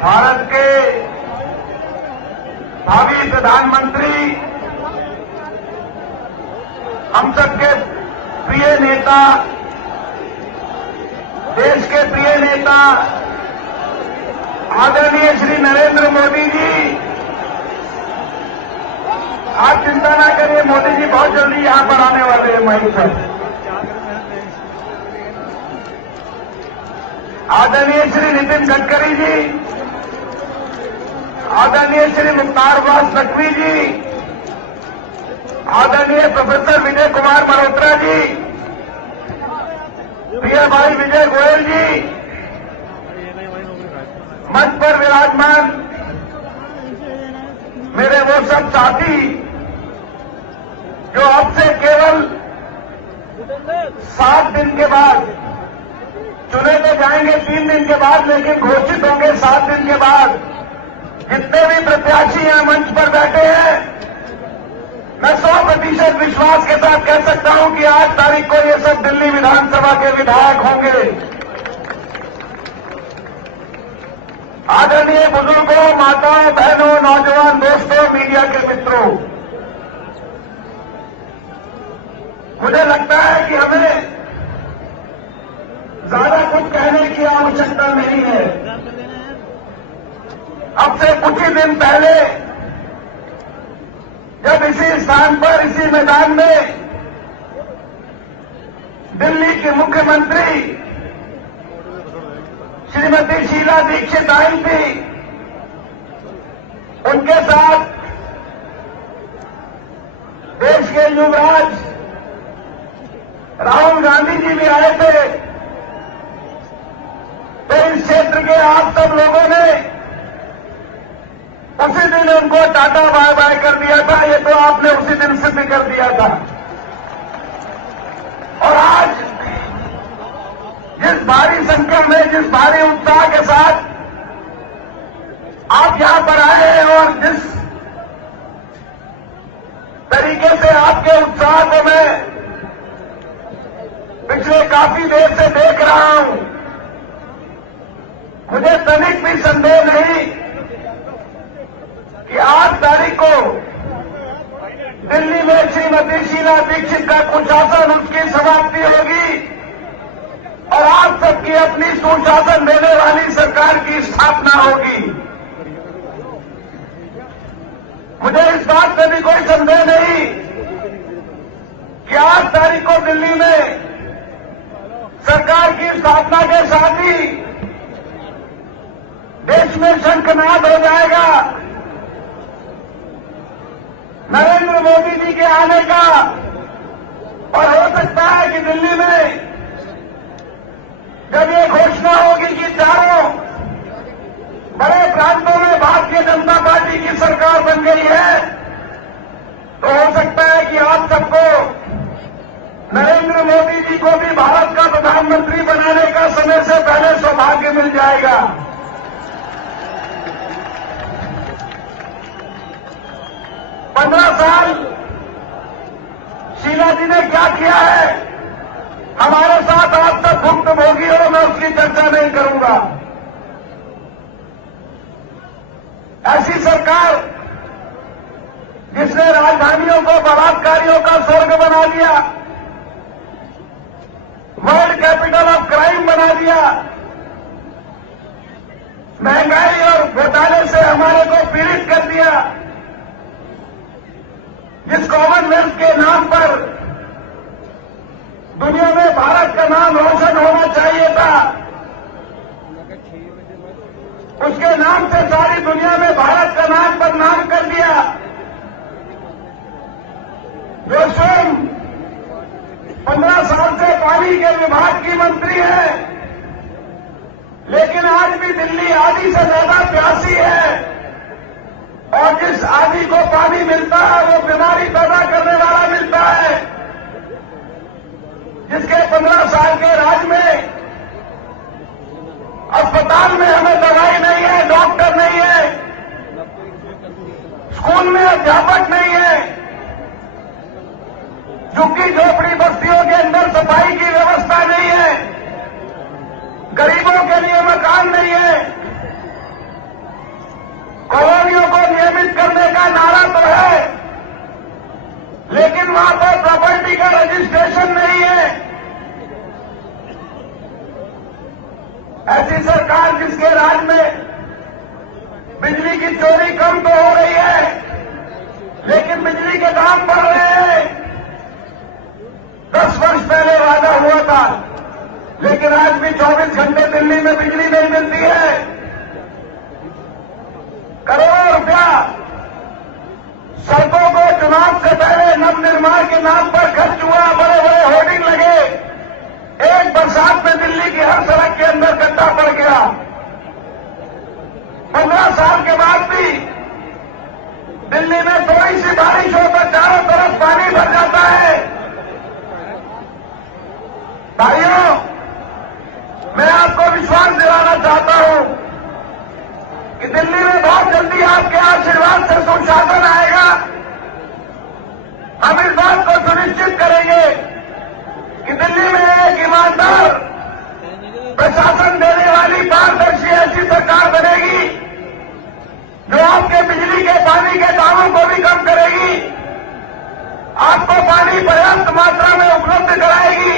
भारत के भावी प्रधानमंत्री, हम सबके प्रिय नेता, देश के प्रिय नेता आदरणीय श्री नरेंद्र मोदी जी, आप चिंता ना करिए, मोदी जी बहुत जल्दी यहां पर आने वाले हैं माइक पर। आदरणीय श्री नितिन गडकरी जी, आदरणीय श्री मुख्तार अब्बास नकवी जी, आदरणीय प्रोफेसर विजय कुमार मल्होत्रा जी, प्रिय भाई विजय गोयल जी, मंच पर विराजमान मेरे वो सब साथी जो अब से केवल 7 दिन के बाद, चुने तो जाएंगे 3 दिन के बाद, लेकिन घोषित होंगे 7 दिन के बाद, जितने भी प्रत्याशी यहां मंच पर बैठे हैं, मैं 100% विश्वास के साथ कह सकता हूं कि 8 तारीख को ये सब दिल्ली विधानसभा के विधायक होंगे। आदरणीय बुजुर्गों, माताओं, बहनों, नौजवान दोस्तों, मीडिया के मित्रों, मुझे लगता है कि हमें ज्यादा कुछ कहने की आवश्यकता नहीं है। अब से कुछ ही दिन पहले जब इसी स्थान पर, इसी मैदान में दिल्ली की मुख्यमंत्री श्रीमती शीला दीक्षित आई थी, उनके साथ देश के युवराज राहुल गांधी जी भी आए थे, तो इस क्षेत्र के आप सब लोगों ने उसी दिन उनको टाटा बाय बाय कर दिया था। ये तो आपने उसी दिन सिद्ध कर दिया था। और आज जिस भारी संख्या में, जिस भारी उत्साह के साथ आप यहां पर आए हैं और जिस तरीके से आपके उत्साह को मैं पिछले काफी देर से देख रहा हूं, मुझे तनिक भी संदेह नहीं कि 8 तारीख को दिल्ली में श्रीमती शीला दीक्षित का कुशासन, उसकी समाप्ति होगी और आप सबकी अपनी सुशासन देने वाली सरकार की स्थापना होगी। मुझे इस बात में भी कोई संदेह नहीं कि 8 तारीख को दिल्ली में सरकार की स्थापना के साथ ही देश में शंखनाद हो जाएगा नरेंद्र मोदी जी के आने का। और हो सकता है कि दिल्ली में जब ये घोषणा होगी कि चारों बड़े प्रांतों में भारतीय जनता पार्टी की सरकार बन गई है, तो हो सकता है कि आप सबको नरेंद्र मोदी जी को भी भारत का प्रधानमंत्री बनाने का समय से पहले सौभाग्य मिल जाएगा। 15 साल शीला जी ने क्या किया है हमारे साथ, आप तक भुक्तभोगी हो, मैं उसकी चर्चा नहीं करूंगा। ऐसी सरकार जिसने राजधानियों को बलात्कारियों का स्वर्ग बना दिया, वर्ल्ड कैपिटल ऑफ क्राइम बना दिया, महंगाई और घोटाले से हमारे को पीड़ित कर दिया, जिस कॉमनवेल्थ के नाम पर दुनिया में भारत का नाम रोशन होना चाहिए था, उसके नाम से सारी दुनिया में भारत का नाम बदनाम कर दिया, जो स्वयं 15 साल से पानी के विभाग की मंत्री है, लेकिन आज भी दिल्ली आधी से ज्यादा प्यासी है, और जिस आदमी को पानी मिलता है वो बीमारी पैदा करने वाला मिलता है, जिसके 15 साल के राज में अस्पताल में हमें दवाई नहीं है, डॉक्टर नहीं है, स्कूल में अध्यापक नहीं है, झुग्गी झोपड़ी बस्तियों के अंदर सफाई की व्यवस्था नहीं है, गरीबों के लिए मकान नहीं है, ऐसी सरकार जिसके राज में बिजली की चोरी कम तो हो रही है, लेकिन बिजली के दाम बढ़ रहे हैं। 10 वर्ष पहले वादा हुआ था, लेकिन आज भी 24 घंटे दिल्ली में बिजली नहीं मिलती है। करोड़ों रुपया सड़कों को चुनाव से पहले नवनिर्माण के नाम पर खर्च हुआ, बड़े बड़े होर्डिंग लगे। एक बरसात में दिल्ली की हर सड़क के अंदर गड्ढा पड़ गया। 15 साल के बाद भी दिल्ली में थोड़ी सी बारिश हो तो चारों तरफ पानी भर जाता है। भाइयों, मैं आपको विश्वास दिलाना चाहता हूं कि दिल्ली में बहुत जल्दी आपके आशीर्वाद से सुशासन आएगा। हम इस बात को सुनिश्चित करेंगे कि दिल्ली में एक ईमानदार प्रशासन देने वाली पारदर्शी ऐसी सरकार बनेगी जो आपके बिजली के पानी के दामों को भी कम करेगी, आपको पानी पर्याप्त मात्रा में उपलब्ध कराएगी,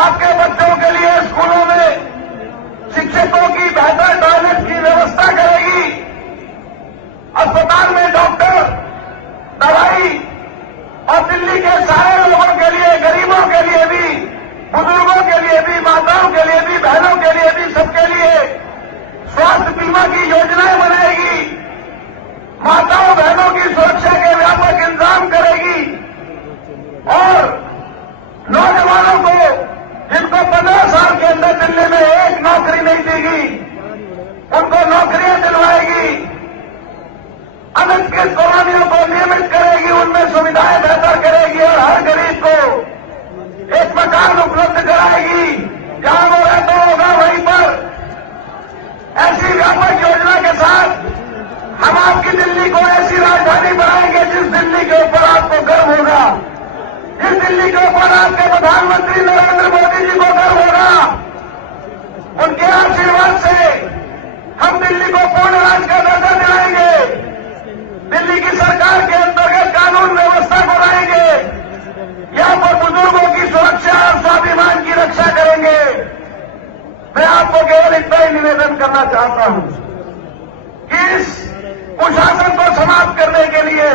आपके बच्चों के लिए स्कूलों में शिक्षकों की बेहतर टॉयलेट की व्यवस्था करेगी, अस्पताल में डॉक्टर, दवाई, और दिल्ली के सारे लोगों के लिए, गरीबों के लिए भी, बुजुर्गों के लिए भी, माताओं के लिए भी, बहनों के लिए भी, सबके लिए स्वास्थ्य बीमा की योजनाएं बनाएगी, माताओं बहनों की सुरक्षा के व्यापक इंतजाम करेगी और नौजवानों को जिनको 15 साल के अंदर दिल्ली में एक नौकरी नहीं देगी, उनको नौकरियां दिलवाएगी, अनधिकृत कॉलोनियों को नियमित करेगी, उनमें सुविधाएं बेहतर करेगी और हर गरीब को एक मकान उपलब्ध कराएगी। जहां वो रहता होगा वहीं पर ऐसी व्यापक योजना के साथ हम आपकी दिल्ली को ऐसी राजधानी बनाएंगे जिस दिल्ली के ऊपर आपको गर्व होगा, जिस दिल्ली के ऊपर आपके प्रधानमंत्री नरेंद्र मोदी जी को गर्व होगा। उनके आशीर्वाद से हम दिल्ली को पूर्ण राज्य का दर्जा दिलाएंगे, दिल्ली की सरकार के अंतर्गत कानून व्यवस्था को लाएंगे, यहां पर बुजुर्गों की सुरक्षा और स्वाभिमान की रक्षा करेंगे। मैं आपको केवल इतना ही निवेदन करना चाहता हूं कि इस कुशासन को समाप्त करने के लिए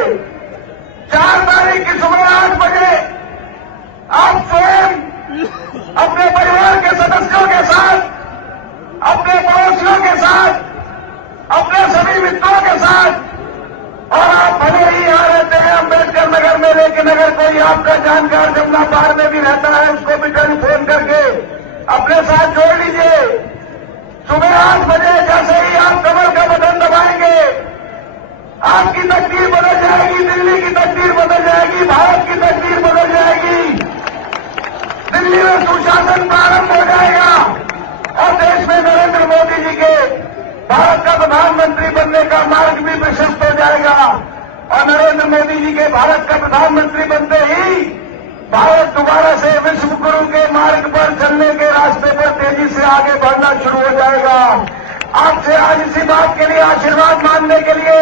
4 तारीख की सुबह 8 बजे आप स्वयं अपने परिवार के सदस्यों के साथ, अपने पड़ोसियों के साथ, अपने सभी मित्रों के साथ, और आप भले ही यहां रहते हैं अम्बेडकर नगर में, लेकिन अगर कोई आपका जानकार जमुना पार में भी रहता है उसको भी टेलीफोन करके अपने साथ जोड़ लीजिए। सुबह 8 बजे जैसे ही आप कमर का बटन दबाएंगे, आपकी तकदीर बदल जाएगी, दिल्ली की तकदीर बदल जाएगी, भारत की तकदीर बदल जाएगी। दिल्ली में सुशासन प्रारंभ हो जाएगा और देश में नरेंद्र मोदी जी के भारत का प्रधानमंत्री बनने का मार्ग भी प्रशस्त हो जाएगा और नरेंद्र मोदी जी के भारत का प्रधानमंत्री बनते ही भारत दोबारा से विश्व गुरु के मार्ग पर चलने के रास्ते पर तेजी से आगे बढ़ना शुरू हो जाएगा। आपसे आज इसी बात के लिए आशीर्वाद मांगने के लिए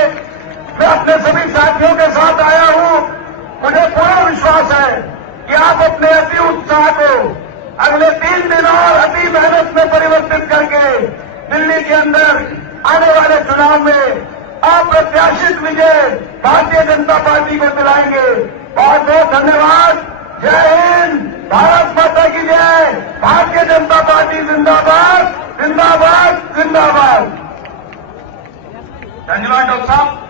मैं अपने सभी साथियों के साथ आया हूं। मुझे पूरा विश्वास है कि आप अपने अति उत्साह को अगले 3 दिन और अति मेहनत में परिवर्तित करके दिल्ली के अंदर आने वाले चुनाव में अप्रत्याशित विजय भारतीय जनता पार्टी को दिलाएंगे। बहुत बहुत धन्यवाद। जय हिंद, भारत माता की जय, भारतीय जनता पार्टी जिंदाबाद, जिंदाबाद, जिंदाबाद। धन्यवाद डॉक्टर साहब।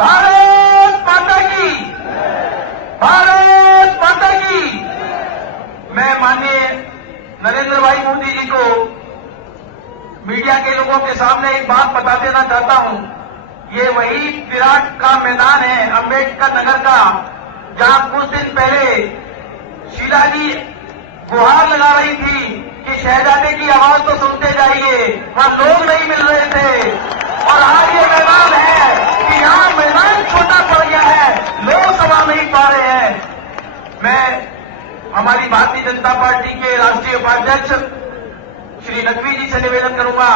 भारत माता की, भारत माता की। मैं माननीय नरेंद्र भाई मोदी जी को मीडिया के लोगों के सामने एक बात बता देना चाहता हूं। ये वही विराट का मैदान है अम्बेडकर नगर का, जहां कुछ दिन पहले शीला जी गुहार लगा रही थी कि शहजादे की आवाज तो सुनते जाइए, वहां लोग नहीं मिल रहे थे। और आज ये मैदान है कि यहां मैदान छोटा पड़ गया है, लोग सभा नहीं पा रहे हैं। मैं हमारी भारतीय जनता पार्टी के राष्ट्रीय उपाध्यक्ष श्री नकवी जी से निवेदन करूंगा,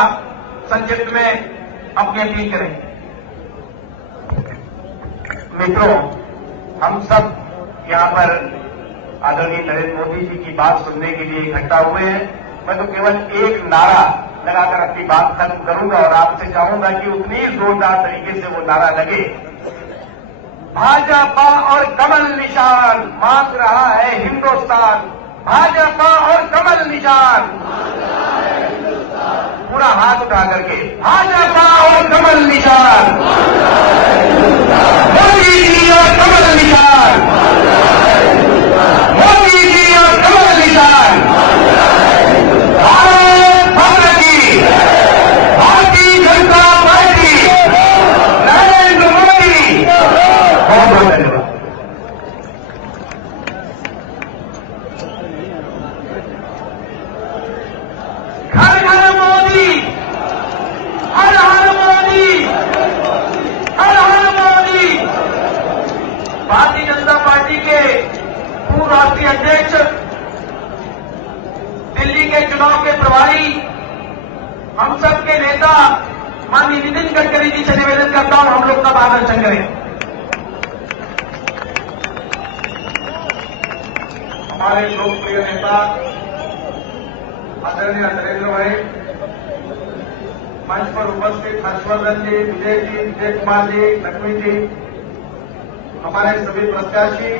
संक्षिप्त में अपनी अपील करें। मित्रों, हम सब यहां पर आदरणीय नरेंद्र मोदी जी की बात सुनने के लिए इकट्ठा हुए हैं। मैं तो केवल एक नारा लगाकर अपनी बात खत्म करूंगा और आपसे चाहूंगा कि उतनी ही जोरदार तरीके से वो नारा लगे। भाजपा और कमल निशान मांग रहा है हिंदुस्तान, भाजपा और कमल निशान, पूरा हाथ उठा करके भाजपा और कमल निशान, मोदी जी और कमल निशान, मोदी जी और कमल निशान, भारत माता की, भारतीय जनता पार्टी, नरेंद्र मोदी। बहुत बहुत धन्यवाद। घर घर मोदी, हर हर मोदी, हर हर मोदी। भारतीय जनता पार्टी के पूर्व राष्ट्रीय अध्यक्ष, दिल्ली के चुनाव के प्रभारी, हम सब के नेता माननीय नितिन गडकरी जी से निवेदन करता हूं, हम लोग का मार्गदर्शन करें। हमारे लोकप्रिय नेता आदरणीय नरेंद्र भाई, मंच पर उपस्थित हर्षवर्धन जी, विजय जी, विजय कुमार जी, लक्ष्मी जी, हमारे सभी प्रत्याशी,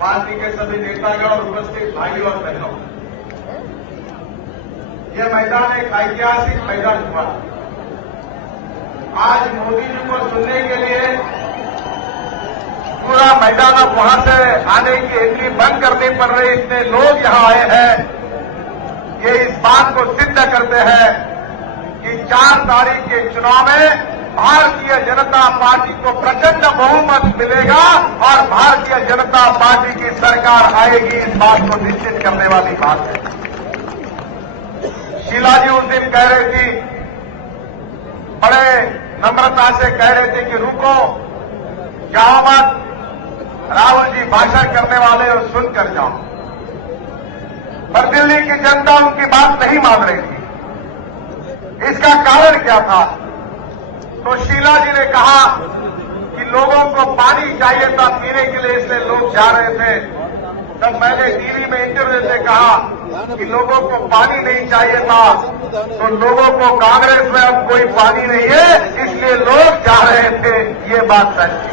पार्टी के सभी नेतागण और उपस्थित भाइयों और बहनों, यह मैदान एक ऐतिहासिक मैदान हुआ। आज मोदी जी को सुनने के लिए पूरा मैदान अब वहां से आने की एंट्री बंद करनी पड़ रही, इतने लोग यहां आए हैं। ये इस बात को सिद्ध करते हैं कि 4 तारीख के चुनाव में भारतीय जनता पार्टी को प्रचंड बहुमत मिलेगा और भारतीय जनता पार्टी की सरकार आएगी, इस बात को निश्चित करने वाली बात है। शीला जी उस दिन कह रही थी, बड़े नम्रता से कह रहे थे कि रुको, जाओ मत, राहुल जी भाषण करने वाले और सुनकर जाओ। पर दिल्ली की जनता उनकी बात नहीं मान रही थी। इसका कारण क्या था? तो शीला जी ने कहा कि लोगों को पानी चाहिए था पीने के लिए, इसलिए लोग जा रहे थे। तब मैंने टीवी में इंटरव्यू से कहा कि लोगों को पानी नहीं चाहिए था, तो लोगों को कांग्रेस में अब कोई पानी नहीं है, इसलिए लोग जा रहे थे। ये बात सच है।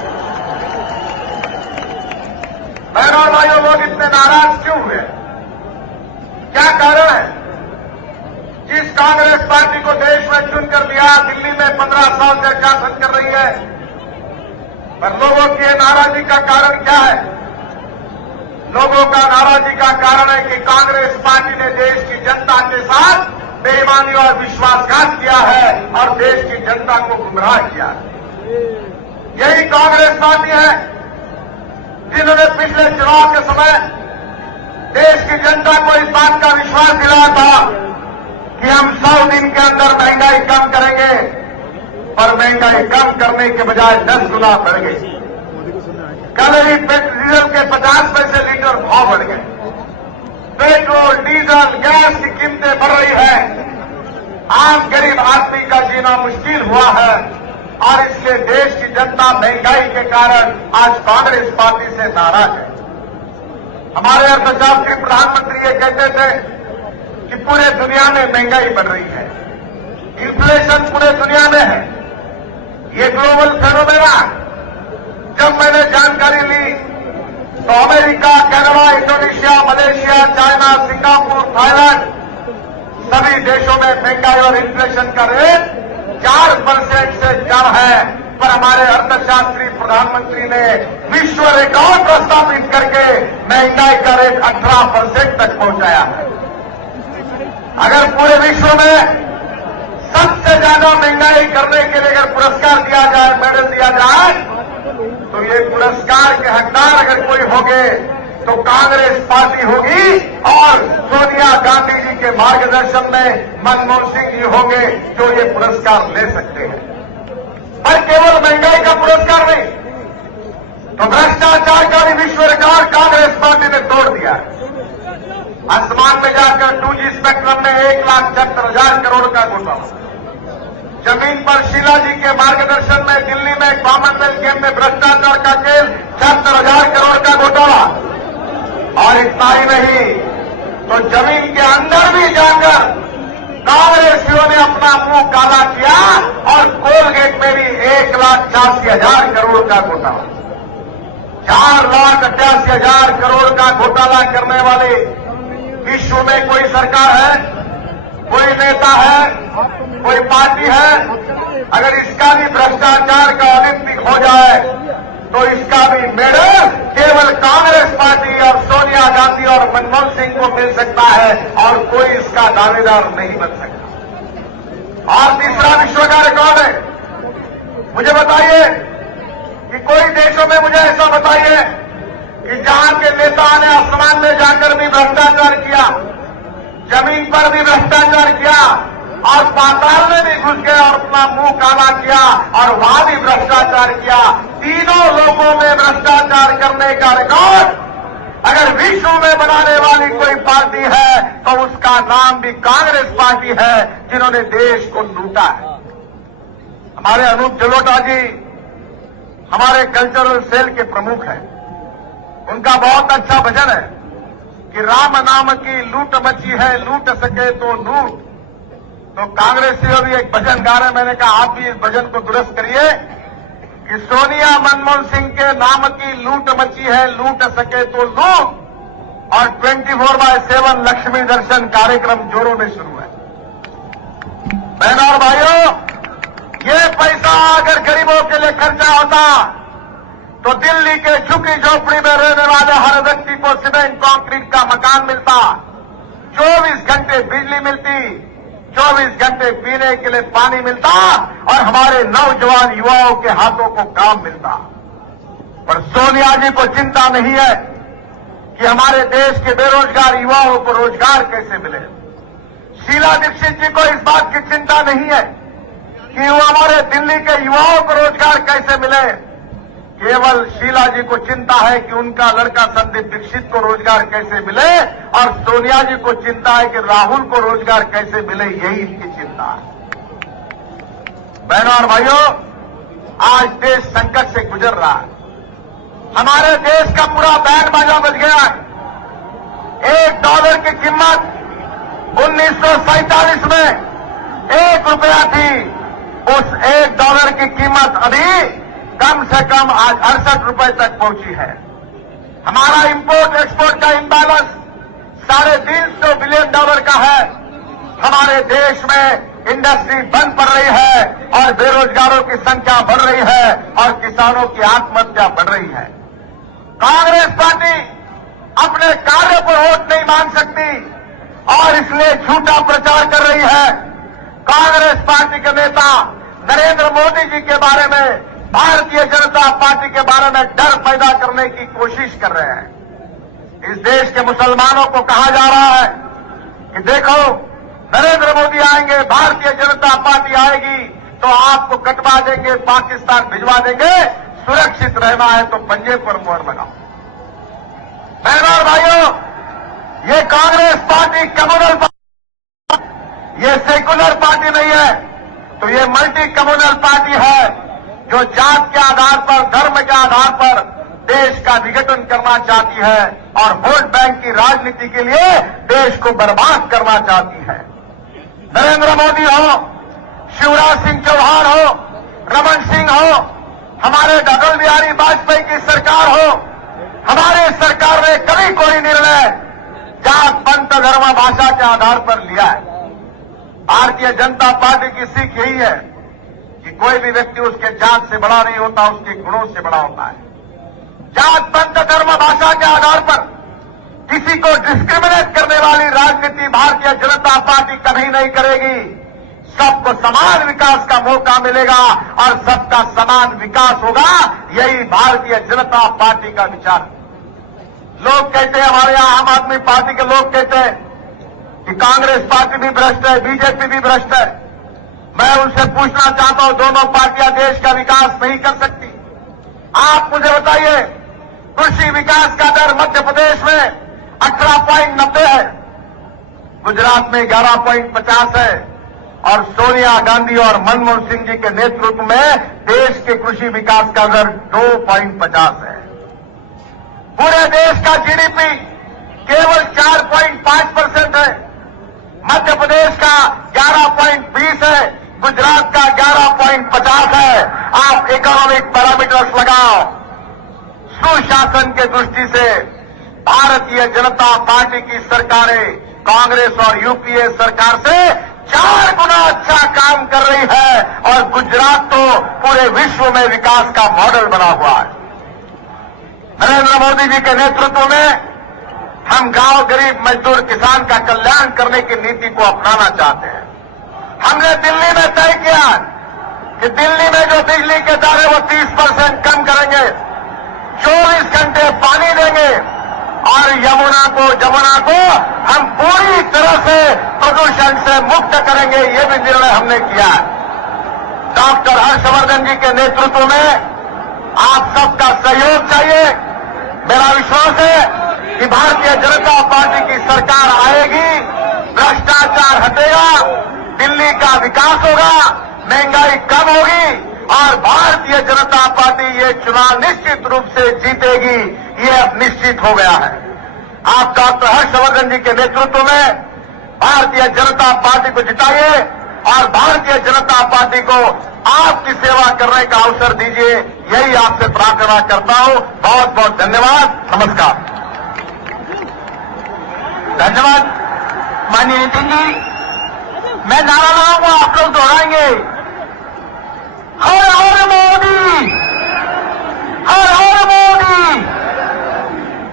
बहनों और भाइयों, लोग इतने नाराज क्यों हुए? क्या कारण है? जिस कांग्रेस पार्टी को देश में चुनकर दिया, दिल्ली में 15 साल से शासन कर रही है, पर लोगों की नाराजगी का कारण क्या है? लोगों का नाराजगी का कारण है कि कांग्रेस पार्टी ने देश की जनता के साथ बेईमानी और विश्वासघात किया है और देश की जनता को गुमराह किया है। यही कांग्रेस पार्टी है जिन्होंने पिछले चुनाव के समय देश की जनता को इस बात का विश्वास दिलाया था कि हम 100 दिन के अंदर महंगाई कम करेंगे, पर महंगाई कम करने के बजाय 10 गुना बढ़ गई। कल ही डीजल के 50 पैसे लीटर भाव बढ़ गए। पेट्रोल, डीजल, गैस की कीमतें बढ़ रही है। आम गरीब आदमी का जीना मुश्किल हुआ है और इसलिए देश की जनता महंगाई के कारण आज कांग्रेस पार्टी से नाराज है। हमारे अर्थशास्त्री प्रधानमंत्री ये कहते थे कि पूरे दुनिया में महंगाई बढ़ रही है, इन्फ्लेशन पूरे दुनिया में है, ये ग्लोबल फेनोमेना। जब मैंने जानकारी ली तो America, Canada, Indonesia, Malaysia, China, Singapore, Thailand सभी देशों में महंगाई और इन्फ्लेशन का रेट 4% से कम है, पर हमारे अर्थशास्त्री प्रधानमंत्री ने विश्व रिकॉर्ड स्थापित करके महंगाई का रेट 18% तक पहुंचाया है। अगर पूरे विश्व में सबसे ज्यादा महंगाई करने के लिए अगर पुरस्कार दिया जाए, मेडल दिया जाए, तो ये पुरस्कार के हकदार अगर कोई होंगे तो कांग्रेस पार्टी होगी और सोनिया गांधी जी के मार्गदर्शन में मनमोहन सिंह जी होंगे जो ये पुरस्कार ले सकते हैं। पर केवल महंगाई का पुरस्कार नहीं, तो भ्रष्टाचार का भी विश्व रिकॉर्ड कांग्रेस पार्टी ने तोड़ दिया है। आसमान में जाकर 2G स्पेक्ट्रम में 1,76,000 करोड़ का घोटाला, जमीन पर शीला जी के मार्गदर्शन में दिल्ली में कॉमनवेल्थ गेम में भ्रष्टाचार का खेल 76,000 करोड़ का घोटाला। और इतना ही नहीं, तो जमीन के अंदर भी जाकर कांग्रेसियों ने अपना मुंह काला किया और कोलगेट में भी 1,88,000 करोड़ का घोटाला, 4,88,000 करोड़ का घोटाला करने वाले विश्व में कोई सरकार है, कोई नेता है, कोई पार्टी है? अगर इसका भी भ्रष्टाचार का ऑडिट हो जाए तो इसका भी मेडल केवल कांग्रेस पार्टी और सोनिया गांधी और मनमोहन सिंह को मिल सकता है और कोई इसका दावेदार नहीं बन सकता। और तीसरा विश्व का रिकॉर्ड है। मुझे बताइए कि कोई देशों में मुझे ऐसा बताइए कि जहां के नेता ने आसमान में जाकर भी भ्रष्टाचार किया, जमीन पर भी भ्रष्टाचार किया और पाताल में भी घुस गए और अपना मुंह काला किया और वहां भी भ्रष्टाचार किया। तीनों लोगों में भ्रष्टाचार करने का रिकॉर्ड अगर विश्व में बनाने वाली कोई पार्टी है तो उसका नाम भी कांग्रेस पार्टी है, जिन्होंने देश को लूटा है। हमारे अनूप जलोटा जी हमारे कल्चरल सेल के प्रमुख हैं। उनका बहुत अच्छा भजन है कि राम नाम की लूट मची है, लूट सके तो लूट। तो कांग्रेसियों भी एक भजन गा रहे हैं। मैंने कहा आप भी इस भजन को दुरुस्त करिए कि सोनिया मनमोहन सिंह के नाम की लूट मची है, लूट सके तो लूट। और 24/7 लक्ष्मी दर्शन कार्यक्रम जोरों में शुरू है। बहनों और भाइयों, ये पैसा अगर गरीबों के लिए खर्चा होता तो दिल्ली के झुग्गी झोपड़ी में रहने वाले हर व्यक्ति को सीमेंट कंक्रीट का मकान मिलता, 24 घंटे बिजली मिलती, 24 घंटे पीने के लिए पानी मिलता और हमारे नौजवान युवाओं के हाथों को काम मिलता। पर सोनिया जी को चिंता नहीं है कि हमारे देश के बेरोजगार युवाओं को रोजगार कैसे मिले। शीला दीक्षित जी को इस बात की चिंता नहीं है कि वो हमारे दिल्ली के युवाओं को रोजगार कैसे मिले। केवल शीला जी को चिंता है कि उनका लड़का संदीप दीक्षित को रोजगार कैसे मिले और सोनिया जी को चिंता है कि राहुल को रोजगार कैसे मिले, यही इनकी चिंता है। बहनों और भाइयों, आज देश संकट से गुजर रहा है। हमारे देश का पूरा बैंड बाजा बज गया है। $1 की कीमत 1947 में 1 रुपया थी। उस $1 की कीमत अभी कम से कम आज 68 रुपए तक पहुंची है। हमारा इंपोर्ट एक्सपोर्ट का इम्बैलेंस $350 बिलियन का है। हमारे देश में इंडस्ट्री बंद पड़ रही है और बेरोजगारों की संख्या बढ़ रही है और किसानों की आत्महत्या बढ़ रही है। कांग्रेस पार्टी अपने कार्य पर वोट नहीं मांग सकती और इसलिए झूठा प्रचार कर रही है। कांग्रेस पार्टी के नेता नरेंद्र मोदी जी के बारे में, भारतीय जनता पार्टी के बारे में डर पैदा करने की कोशिश कर रहे हैं। इस देश के मुसलमानों को कहा जा रहा है कि देखो नरेंद्र मोदी आएंगे, भारतीय जनता पार्टी आएगी तो आपको कटवा देंगे, पाकिस्तान भिजवा देंगे, सुरक्षित रहना है तो पंजे पर मोहर लगाओ। बहनों और भाइयों, ये कांग्रेस पार्टी कम्युनल पार्टी, ये सेकुलर पार्टी नहीं है, तो ये मल्टी कम्युनल पार्टी है जो जात के आधार पर, धर्म के आधार पर देश का विघटन करना चाहती है और वोट बैंक की राजनीति के लिए देश को बर्बाद करना चाहती है। नरेंद्र मोदी हो, शिवराज सिंह चौहान हो, रमन सिंह हो, हमारे अटल बिहारी वाजपेयी की सरकार हो, हमारे सरकार ने कभी कोई निर्णय जात, पंथ, धर्म, भाषा के आधार पर लिया है। भारतीय जनता पार्टी की सीख यही है कि कोई भी व्यक्ति उसके जात से बड़ा नहीं होता, उसके गुणों से बड़ा होता है। जात, पंथ, धर्म, भाषा के आधार पर किसी को डिस्क्रिमिनेट करने वाली राजनीति भारतीय जनता पार्टी कभी नहीं करेगी। सबको समान विकास का मौका मिलेगा और सबका समान विकास होगा, यही भारतीय जनता पार्टी का विचार। लोग कहते हैं, हमारे यहां आम आदमी पार्टी के लोग कहते हैं कि कांग्रेस पार्टी भी भ्रष्ट है, बीजेपी भी भ्रष्ट है। मैं उनसे पूछना चाहता हूं, दोनों पार्टियां देश का विकास नहीं कर सकती। आप मुझे बताइए, कृषि विकास का दर मध्य प्रदेश में 18.90 है, गुजरात में 11.50 है और सोनिया गांधी और मनमोहन सिंह जी के नेतृत्व में देश के कृषि विकास का दर 2.50 है। पूरे देश का जीडीपी केवल 4.5 5% है, मध्य प्रदेश का 11.20 है, गुजरात का 11.50 है। आप इकोनॉमिक पैरामीटर्स लगाओ। सुशासन के दृष्टि से भारतीय जनता पार्टी की सरकारें कांग्रेस और यूपीए सरकार से 4 गुना अच्छा काम कर रही है और गुजरात तो पूरे विश्व में विकास का मॉडल बना हुआ है। नरेंद्र मोदी जी के नेतृत्व में हम गांव, गरीब, मजदूर, किसान का कल्याण करने की नीति को अपनाना चाहते हैं। हमने दिल्ली में तय किया कि दिल्ली में जो बिजली के दर है वो 30% कम करेंगे, 24 घंटे पानी देंगे और जमुना को हम पूरी तरह से प्रदूषण से मुक्त करेंगे। ये भी निर्णय हमने किया है। डॉक्टर हर्षवर्धन जी के नेतृत्व में आप सबका सहयोग चाहिए। मेरा विश्वास है कि भारतीय जनता पार्टी की सरकार आएगी, भ्रष्टाचार हटेगा, दिल्ली का विकास होगा, महंगाई कम होगी और भारतीय जनता पार्टी ये चुनाव निश्चित रूप से जीतेगी। ये अब निश्चित हो गया है। आप डॉक्टर हर्षवर्धन जी के नेतृत्व में भारतीय जनता पार्टी को जिताइए और भारतीय जनता पार्टी को आपकी सेवा करने का अवसर दीजिए। यही आपसे प्रार्थना करता हूं। बहुत बहुत धन्यवाद। नमस्कार। धन्यवाद माननीय नितिन जी। मैं नारा लगाऊंगा, आप लोग दोहराएंगे। हर हर मोदी, हर हर मोदी,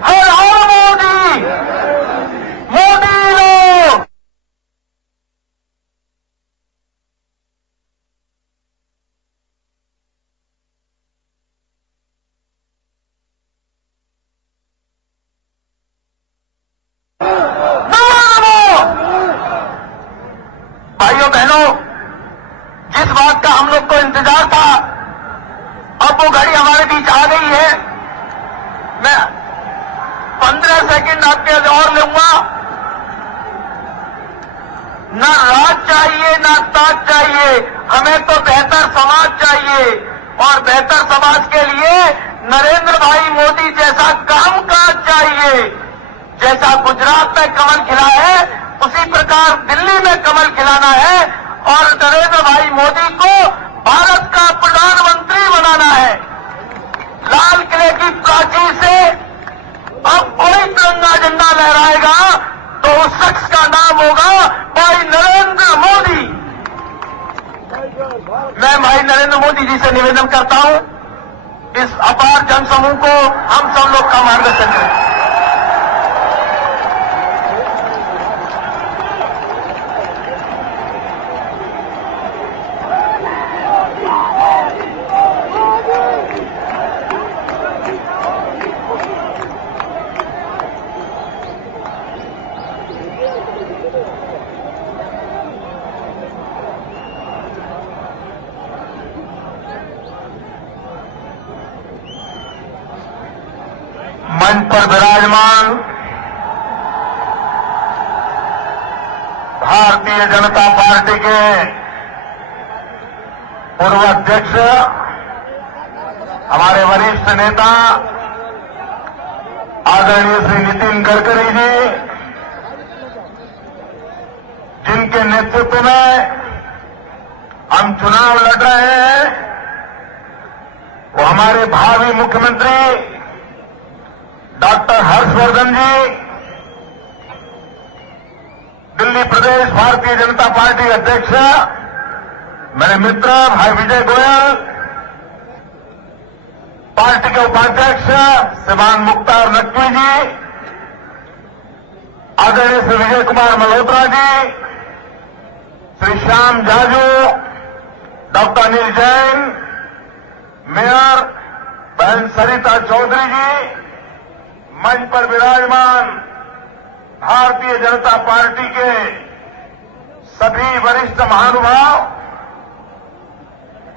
हर हर मोदी, मोदी लो। भाइयों बहनों, जिस बात का हम लोग को इंतजार था अब वो घड़ी हमारे बीच आ गई है। मैं 15 सेकंड आपके और लूंगा। ना राज चाहिए ना ताज चाहिए, हमें तो बेहतर समाज चाहिए और बेहतर समाज के लिए नरेंद्र भाई मोदी जैसा कामकाज चाहिए। जैसा गुजरात में कमल खिला है उसी प्रकार दिल्ली में कमल खिलाना है और नरेंद्र भाई मोदी को भारत का प्रधानमंत्री बनाना है। लाल किले की प्राचीर से अब कोई तिरंगा झंडा लहराएगा तो उस शख्स का नाम होगा भाई नरेंद्र मोदी। मैं भाई नरेंद्र मोदी जी से निवेदन करता हूं, इस अपार जनसमूह को हम सब लोग का मार्गदर्शन करें। मंच पर विराजमान भारतीय जनता पार्टी के पूर्व अध्यक्ष, हमारे वरिष्ठ नेता आदरणीय श्री नितिन गडकरी जी, जिनके नेतृत्व में हम चुनाव लड़ रहे हैं, वो हमारे भावी मुख्यमंत्री डॉक्टर हर्षवर्धन जी, दिल्ली प्रदेश भारतीय जनता पार्टी अध्यक्ष मेरे मित्र भाई विजय गोयल, पार्टी के उपाध्यक्ष श्रीमान मुख्तार नकवी जी, आदरणीय श्री विजय कुमार मल्होत्रा जी, श्री श्याम जाजू, डॉक्टर अनिल जैन, मेयर बहन सरिता चौधरी जी, मंच पर विराजमान भारतीय जनता पार्टी के सभी वरिष्ठ महानुभाव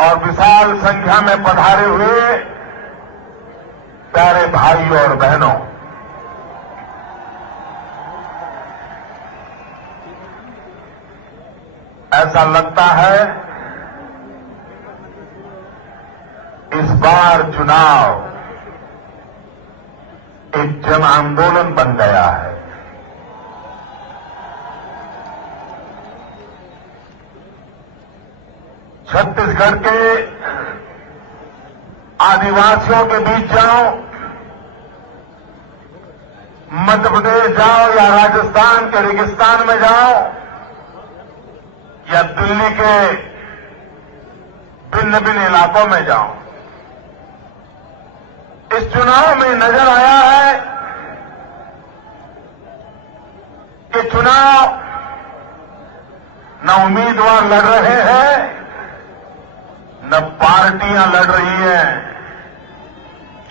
और विशाल संख्या में पधारे हुए प्यारे भाइयों और बहनों, ऐसा लगता है इस बार चुनाव एक जन आंदोलन बन गया है। छत्तीसगढ़ के आदिवासियों के बीच जाओ, मध्य प्रदेश जाओ या राजस्थान के रेगिस्तान में जाओ या दिल्ली के भिन्न भिन्न इलाकों में जाओ, इस चुनाव में नजर आया है कि चुनाव न उम्मीदवार लड़ रहे हैं, न पार्टियां लड़ रही हैं,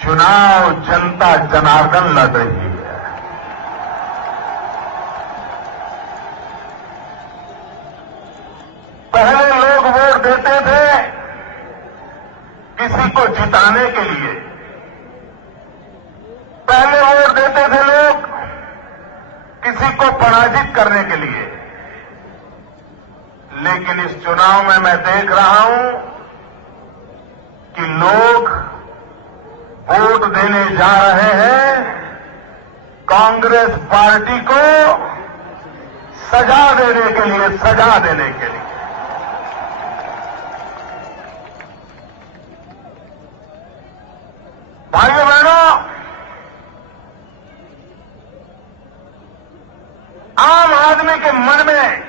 चुनाव जनता जनार्दन लड़ रही है। पहले लोग वोट देते थे किसी को जिताने के लिए, पहले वोट देते थे लोग किसी को पराजित करने के लिए, लेकिन इस चुनाव में मैं देख रहा हूं कि लोग वोट देने जा रहे हैं कांग्रेस पार्टी को सजा देने के लिए, सजा देने के लिए। भाइयों बहनों, आम आदमी के मन में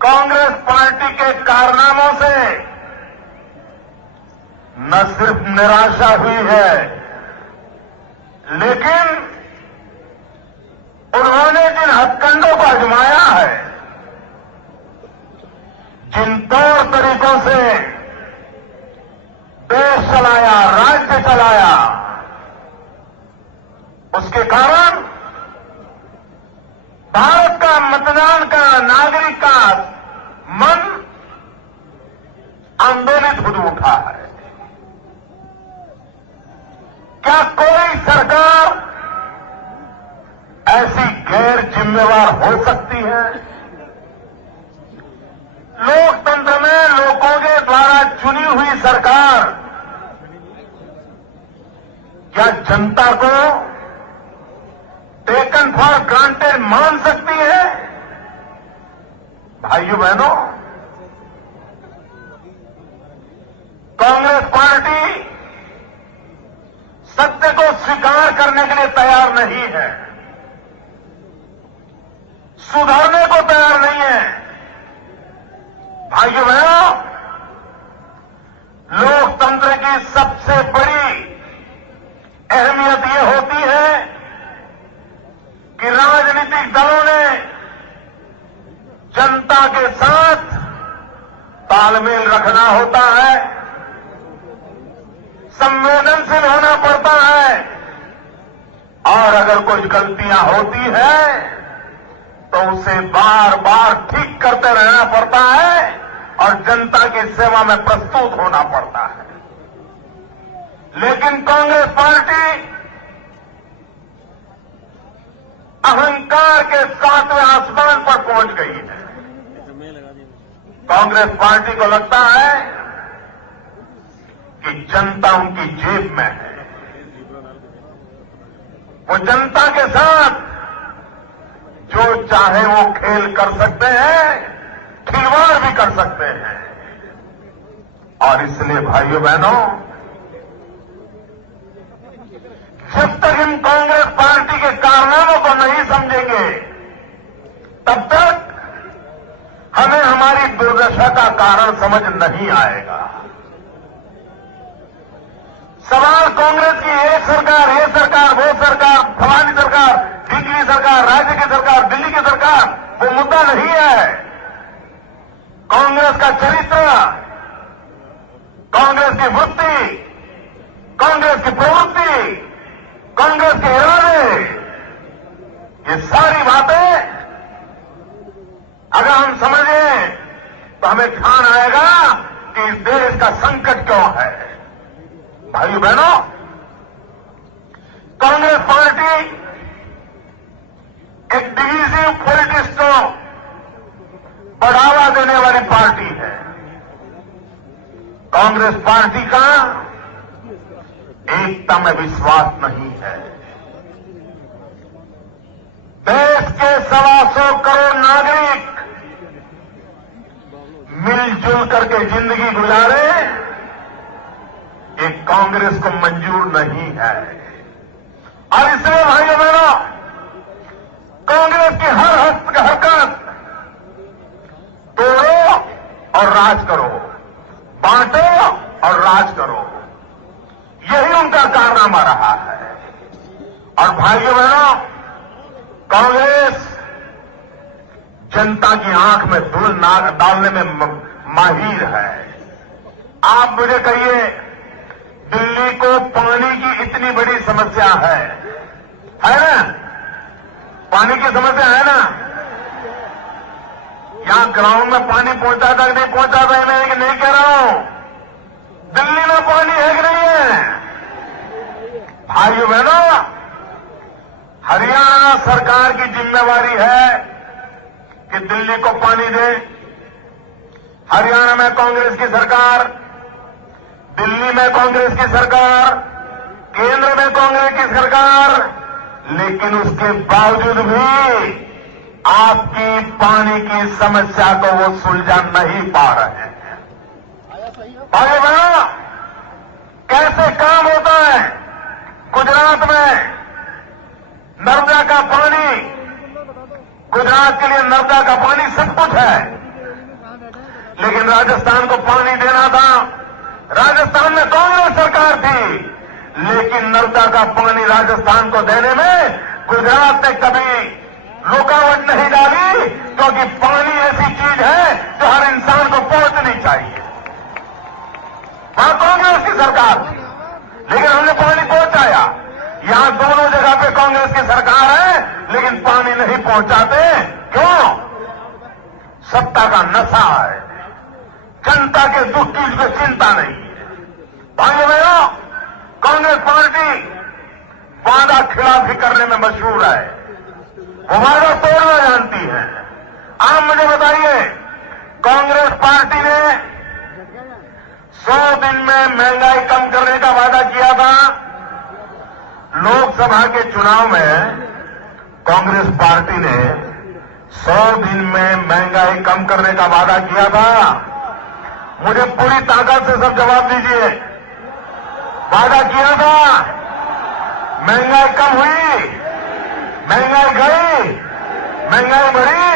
कांग्रेस पार्टी के कारनामों से न सिर्फ निराशा हुई है, लेकिन उन्होंने जिन हथकंडों को आजमाया है, जिन तौर तरीकों से देश चलाया, राज्य चलाया, उसके कारण भारत का मतदान का, नागरिक का मन आंदोलित हो उठा है। क्या कोई सरकार ऐसी गैर जिम्मेवार हो सकती है? लोकतंत्र में लोगों के द्वारा चुनी हुई सरकार क्या जनता को टेकन फॉर ग्रांटेड मान सकती है? भाइयों बहनों, कांग्रेस पार्टी सत्य को स्वीकार करने के लिए तैयार नहीं है, सुधारने को तैयार नहीं है। भाइयों बहनों, लोकतंत्र की सबसे बड़ी अहमियत ये होती है कि राजनीतिक दलों ने जनता के साथ तालमेल रखना होता है, संवेदनशील होना पड़ता है, और अगर कुछ गलतियां होती हैं तो उसे बार बार ठीक करते रहना पड़ता है और जनता की सेवा में प्रस्तुत होना पड़ता है। लेकिन कांग्रेस पार्टी अहंकार के 7वें आसमान पर पहुंच गई है। कांग्रेस पार्टी को लगता है कि जनता उनकी जेब में है, वो जनता के साथ जो चाहे वो खेल कर सकते हैं, खिलवाड़ भी कर सकते हैं। और इसलिए भाइयों बहनों, जब तक हम कांग्रेस पार्टी के कारनामों को नहीं समझेंगे, तब तक हमें हमारी दुर्दशा का कारण समझ नहीं आएगा। सवाल कांग्रेस की ये सरकार, वो सरकार, फलानी सरकार, ढींगली सरकार, राज्य की सरकार, दिल्ली की सरकार, वो मुद्दा नहीं है। कांग्रेस का चरित्र, कांग्रेस की वृत्ति, कांग्रेस की प्रवृत्ति, कांग्रेस के इरादे, ये सारी बातें अगर हम समझें तो हमें ध्यान आएगा कि इस देश का संकट क्यों है। भाइयों बहनों, कांग्रेस पार्टी एक डिवीजिव पॉलिटिक्स को बढ़ावा देने वाली पार्टी है। कांग्रेस पार्टी का एकता में विश्वास नहीं है। देश के 125 करोड़ नागरिक मिलजुल करके जिंदगी गुजारे, ये कांग्रेस को मंजूर नहीं है। और इसलिए भाइयों बहनों, कांग्रेस की हर हरकत तोड़ो और राज करो, बांटो और राज करो, यही उनका कारनामा रहा है। और भाइयों बहनों, कांग्रेस जनता की आंख में धूल डालने में माहिर है। आप मुझे कहिए, दिल्ली को पानी की इतनी बड़ी समस्या है ना? पानी की समस्या है ना? यहां ग्राउंड में पानी पहुंचाता कि नहीं पहुंचाता है, मैं नहीं कह रहा हूं। दिल्ली में पानी है कि नहीं है? भाइयों बहनों, हरियाणा सरकार की जिम्मेवारी है कि दिल्ली को पानी दे। हरियाणा में कांग्रेस की सरकार, दिल्ली में कांग्रेस की सरकार, केंद्र में कांग्रेस की सरकार, लेकिन उसके बावजूद भी आपकी पानी की समस्या को वो सुलझा नहीं पा रहे हैं। भाई बहनों, कैसे काम होता है? गुजरात में नर्मदा का पानी, गुजरात के लिए नर्मदा का पानी सब कुछ है, लेकिन राजस्थान को पानी देना था। राजस्थान में कांग्रेस सरकार थी, लेकिन नर्मदा का पानी राजस्थान को देने में गुजरात ने कभी रुकावट नहीं डाली, क्योंकि पानी ऐसी चीज है जो हर इंसान को पहुंचनी चाहिए। वहां कांग्रेस की सरकार थी, लेकिन हमने पानी पहुंचाया। यहां दोनों जगह पे कांग्रेस की सरकार है, लेकिन पानी नहीं पहुंचाते। क्यों? सत्ता का नशा है, जनता के दुख की उसको चिंता नहीं है। भाइयों बहनों, कांग्रेस पार्टी वादा खिलाफी करने में मशहूर है, वो वादा तोड़ना जानती है। आप मुझे बताइए, कांग्रेस पार्टी ने 100 दिन में महंगाई कम करने का वादा किया था। लोकसभा के चुनाव में कांग्रेस पार्टी ने 100 दिन में महंगाई कम करने का वादा किया था। मुझे पूरी ताकत से सब जवाब दीजिए, वादा किया था? महंगाई कम हुई? महंगाई गई? महंगाई बढ़ी?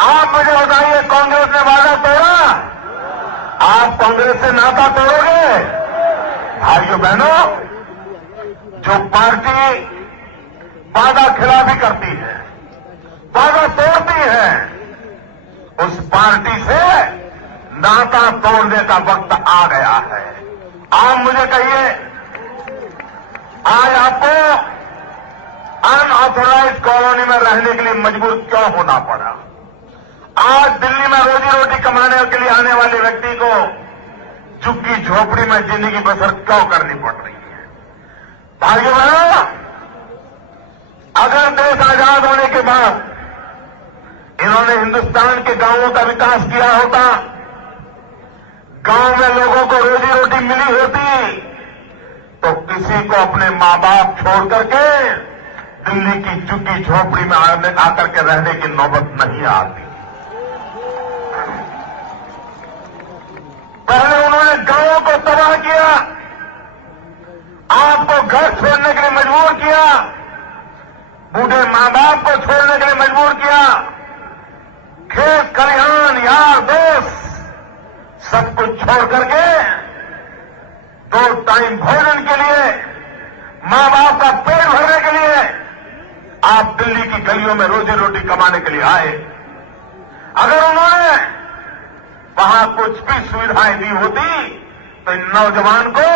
आप मुझे बताइए, कांग्रेस ने वादा तोड़ा? आप कांग्रेस से नाता तोड़ोगे? भाइयों बहनों, जो पार्टी वादा खिलाफी करती है, वादा तोड़ती है, उस पार्टी से नाता तोड़ने का वक्त आ गया है। आप मुझे कहिए, आज आपको अनऑथोराइज्ड कॉलोनी में रहने के लिए मजबूर क्यों होना पड़ा? आज दिल्ली में रोजी रोटी कमाने के लिए आने वाले व्यक्ति को झुग्गी झोपड़ी में जिंदगी बसर क्यों करनी पड़ रही है? भाइयों बहनों, अगर देश आजाद होने के बाद इन्होंने हिंदुस्तान के गांवों का विकास किया होता, गांव में लोगों को रोजी रोटी मिली होती, तो किसी को अपने मां बाप छोड़ करके दिल्ली की झुग्गी झोपड़ी में आकर के रहने की नौबत नहीं आती। पहले उन्होंने गांवों को तबाह किया, आपको घर छोड़ने के लिए मजबूर किया, बूढ़े मां बाप को छोड़ने के लिए मजबूर किया, खेत खलिहान यार दोस्त सब कुछ छोड़ करके 2 टाइम भोजन के लिए, मां बाप का पेट भरने के लिए आप दिल्ली की गलियों में रोजी रोटी कमाने के लिए आए। अगर उन्होंने वहां कुछ भी सुविधाएं दी होती तो इन नौजवान को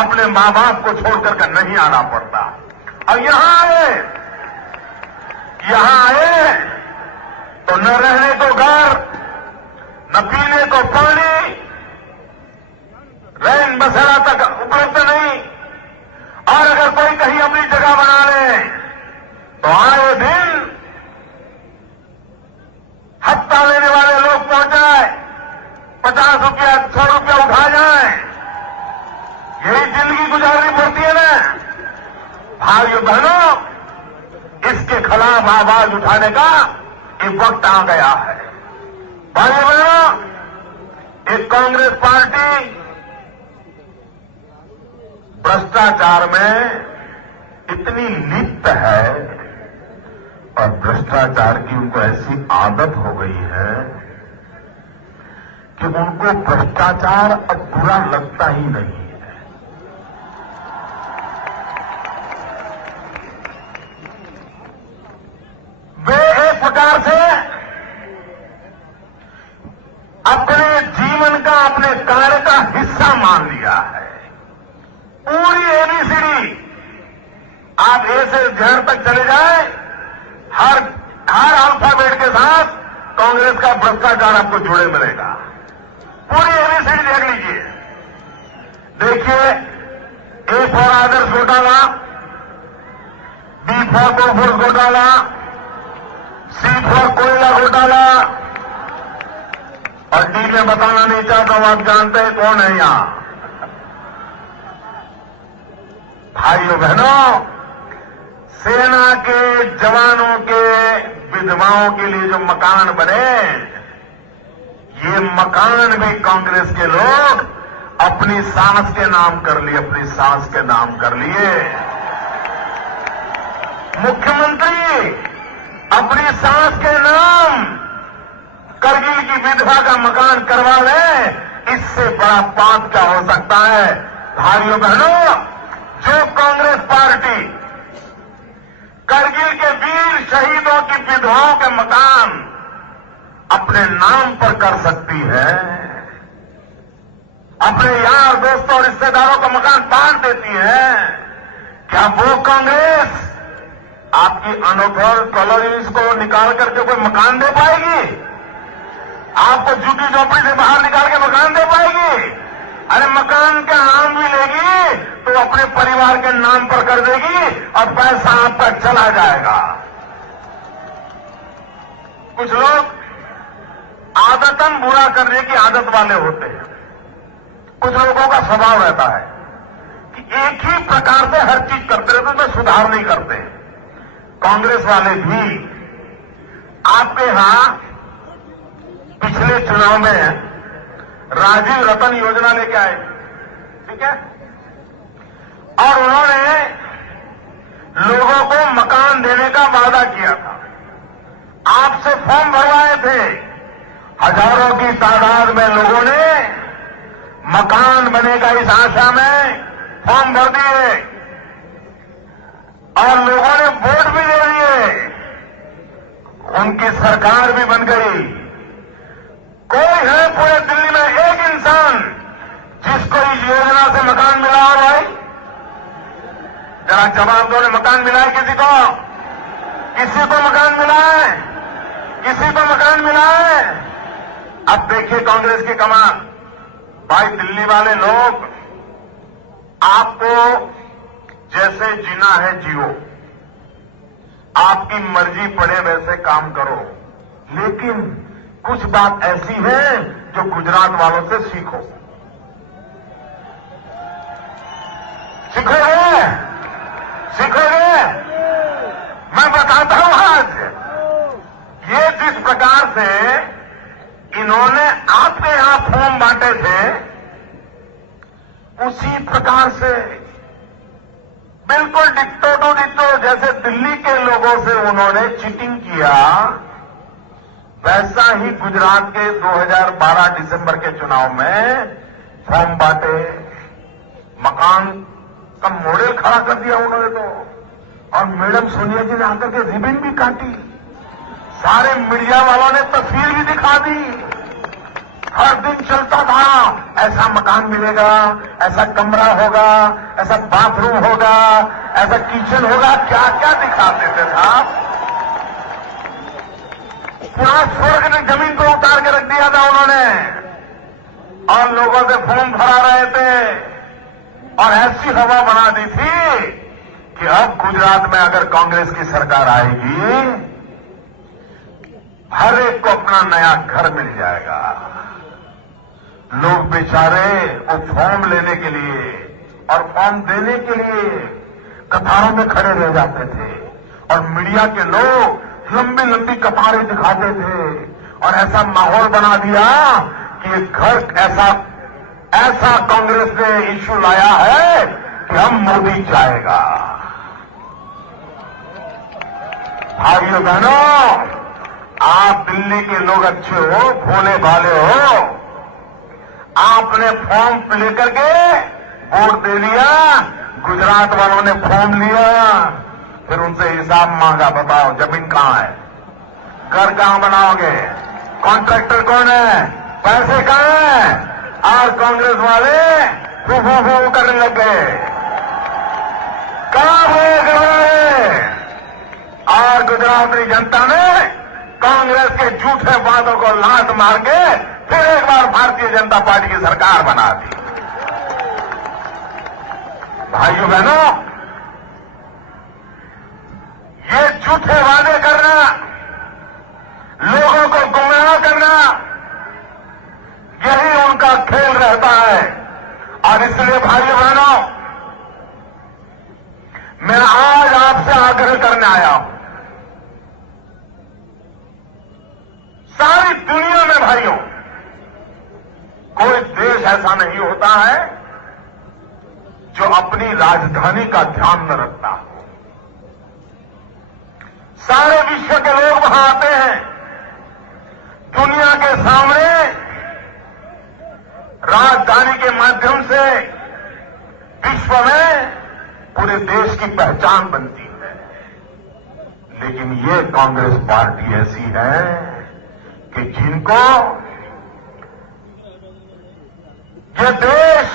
अपने मां बाप को छोड़कर के नहीं आना पड़ता। और यहां आए तो न रहने को घर, न पीने को पानी, रैन बसेरा तक उपलब्ध नहीं। और अगर कोई कहीं अपनी जगह बना ले तो आए दिन हफ्ता लेने वाले लोग पहुंच जाए, 50 रुपया 100 रुपया उठा जाए, यही जिंदगी गुजारनी पड़ती है ना। भाइयों बहनों, इसके खिलाफ आवाज उठाने का एक वक्त आ गया है। भाइयों बहनों, एक कांग्रेस पार्टी भ्रष्टाचार में इतनी लिप्त है और भ्रष्टाचार की उनको ऐसी आदत हो गई है कि उनको भ्रष्टाचार अब बुरा लगता ही नहीं है। वे एक प्रकार से अपने जीवन का, अपने कार्य का हिस्सा मान लिया है। पूरी एबीसीडी आप ए से जेड तक चले जाए, हर अल्फाबेट के साथ कांग्रेस का भ्रष्टाचार आपको जुड़े मिलेगा। पूरी एबीसीडी देख लीजिए। देखिए, ए फॉर आदर्श घोटाला, बी फॉर बोफोर्स घोटाला, सी फॉर कोयला घोटाला, और डी में बताना नहीं चाहता हूं, आप जानते हैं कौन है यहां। भाइयों बहनों, सेना के जवानों के विधवाओं के लिए जो मकान बने, ये मकान भी कांग्रेस के लोग अपनी सास के नाम कर लिए, अपनी सास के नाम कर लिए। मुख्यमंत्री अपनी सास के नाम करगिल की विधवा का मकान करवा ले, इससे बड़ा पाप क्या हो सकता है। भाइयों बहनों, जो कांग्रेस पार्टी करगिल के वीर शहीदों की विधवाओं के मकान अपने नाम पर कर सकती है, अपने यार दोस्तों और रिश्तेदारों का मकान बांट देती है, क्या वो कांग्रेस आपकी अनोखर कॉलोनीज को निकाल करके कोई मकान दे पाएगी? आपको झुग्गी झोपड़ी से बाहर निकाल के मकान दे पाएगी? अरे मकान का नाम भी लेगी तो अपने परिवार के नाम पर कर देगी और पैसा आपका चला जाएगा। कुछ लोग आदतन बुरा करने की आदत वाले होते हैं। कुछ लोगों का स्वभाव रहता है कि एक ही प्रकार से हर चीज करते रहते, उसमें सुधार नहीं करते। कांग्रेस वाले भी आपके यहां पिछले चुनाव में राजीव रतन योजना लेके आए, ठीक है, और उन्होंने लोगों को मकान देने का वादा किया था। आपसे फॉर्म भरवाए थे, हजारों की तादाद में लोगों ने मकान बनेगा इस आशा में फॉर्म भर दिए और लोगों ने वोट भी दे दिए, उनकी सरकार भी बन गई। कोई है पूरे दिल्ली में एक इंसान जिसको इस योजना से मकान मिला हो? भाई जरा जवाब दो, ने मकान मिला है किसी को? किसी को मकान मिला है? किसी को मकान मिला है? अब देखिए कांग्रेस की कमान। भाई दिल्ली वाले लोग, आपको जैसे जीना है जियो, आपकी मर्जी पड़े वैसे काम करो, लेकिन कुछ बात ऐसी है जो गुजरात वालों से सीखो। सीखोगे? सीखोगे? मैं बताता हूं आज, ये जिस प्रकार से इन्होंने आपके यहां फॉर्म बांटे थे, उसी प्रकार से बिल्कुल डिक्टो टू डिक्टो जैसे दिल्ली के लोगों से उन्होंने चीटिंग किया, वैसा ही गुजरात के 2012 दिसंबर के चुनाव में फॉर्म बांटे, मकान का मॉडल खड़ा कर दिया उन्होंने तो। और मैडम सोनिया जी ने आकर के रिबन भी काटी, सारे मीडिया वालों ने तस्वीर भी दिखा दी। हर दिन चलता था, ऐसा मकान मिलेगा, ऐसा कमरा होगा, ऐसा बाथरूम होगा, ऐसा किचन होगा, क्या क्या दिखाते थे साहब। पूरा स्वर्ग ने जमीन को उतार के रख दिया था उन्होंने, और लोगों से फॉर्म भरा रहे थे और ऐसी हवा बना दी थी कि अब गुजरात में अगर कांग्रेस की सरकार आएगी, हर एक को अपना नया घर मिल जाएगा। लोग बेचारे वो फॉर्म लेने के लिए और फॉर्म देने के लिए कतारों में खड़े रह जाते थे, और मीडिया के लोग लंबी लंबी कतारें दिखाते थे, और ऐसा माहौल बना दिया कि ये घर ऐसा कांग्रेस ने इश्यू लाया है कि हम मोदी जाएगा। भाइयों बहनों, आप दिल्ली के लोग अच्छे हो, भोले भाले हो, आपने फॉर्म लेकर के वोट दे लिया, गुजरात वालों ने फॉर्म लिया, फिर उनसे हिसाब मांगा, बताओ जमीन कहां है, घर कहां बनाओगे, कॉन्ट्रैक्टर कौन है, पैसे कहां हैं? और कांग्रेस वाले फू करने लग गए, कहां गए? और गुजराती जनता ने कांग्रेस के झूठे वादों को लात मार के फिर एक बार भारतीय जनता पार्टी की सरकार बना दी। भाइयों बहनों, ये झूठे वादे करना, लोगों को गुमराह करना, यही उनका खेल रहता है। और इसलिए भाइयों बहनों, मैं आज आपसे आग्रह करने आया हूं, सारी दुनिया में भाइयों, कोई देश ऐसा नहीं होता है जो अपनी राजधानी का ध्यान न रखता हो। सारे विश्व के लोग वहां आते हैं, दुनिया के सामने राजधानी के माध्यम से विश्व में पूरे देश की पहचान बनती है। लेकिन ये कांग्रेस पार्टी ऐसी है कि जिनको ये देश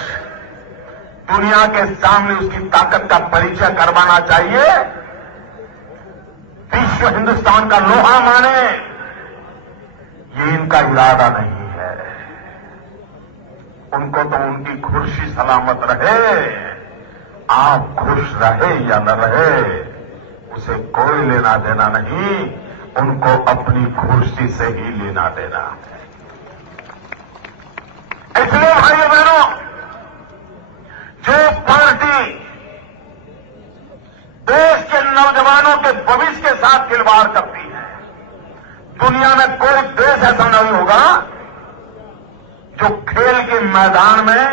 दुनिया के सामने उसकी ताकत का परिचय करवाना चाहिए, विश्व हिंदुस्तान का लोहा माने, ये इनका इरादा नहीं है। उनको तो उनकी खुशी सलामत रहे, आप खुश रहे या न रहे, उसे कोई लेना देना नहीं, उनको अपनी खुशी से ही लेना देना। इसलिए भाइयों बहनों, जो पार्टी देश के नौजवानों के भविष्य के साथ खिलवाड़ करती है, दुनिया में कोई देश ऐसा नहीं होगा जो खेल के मैदान में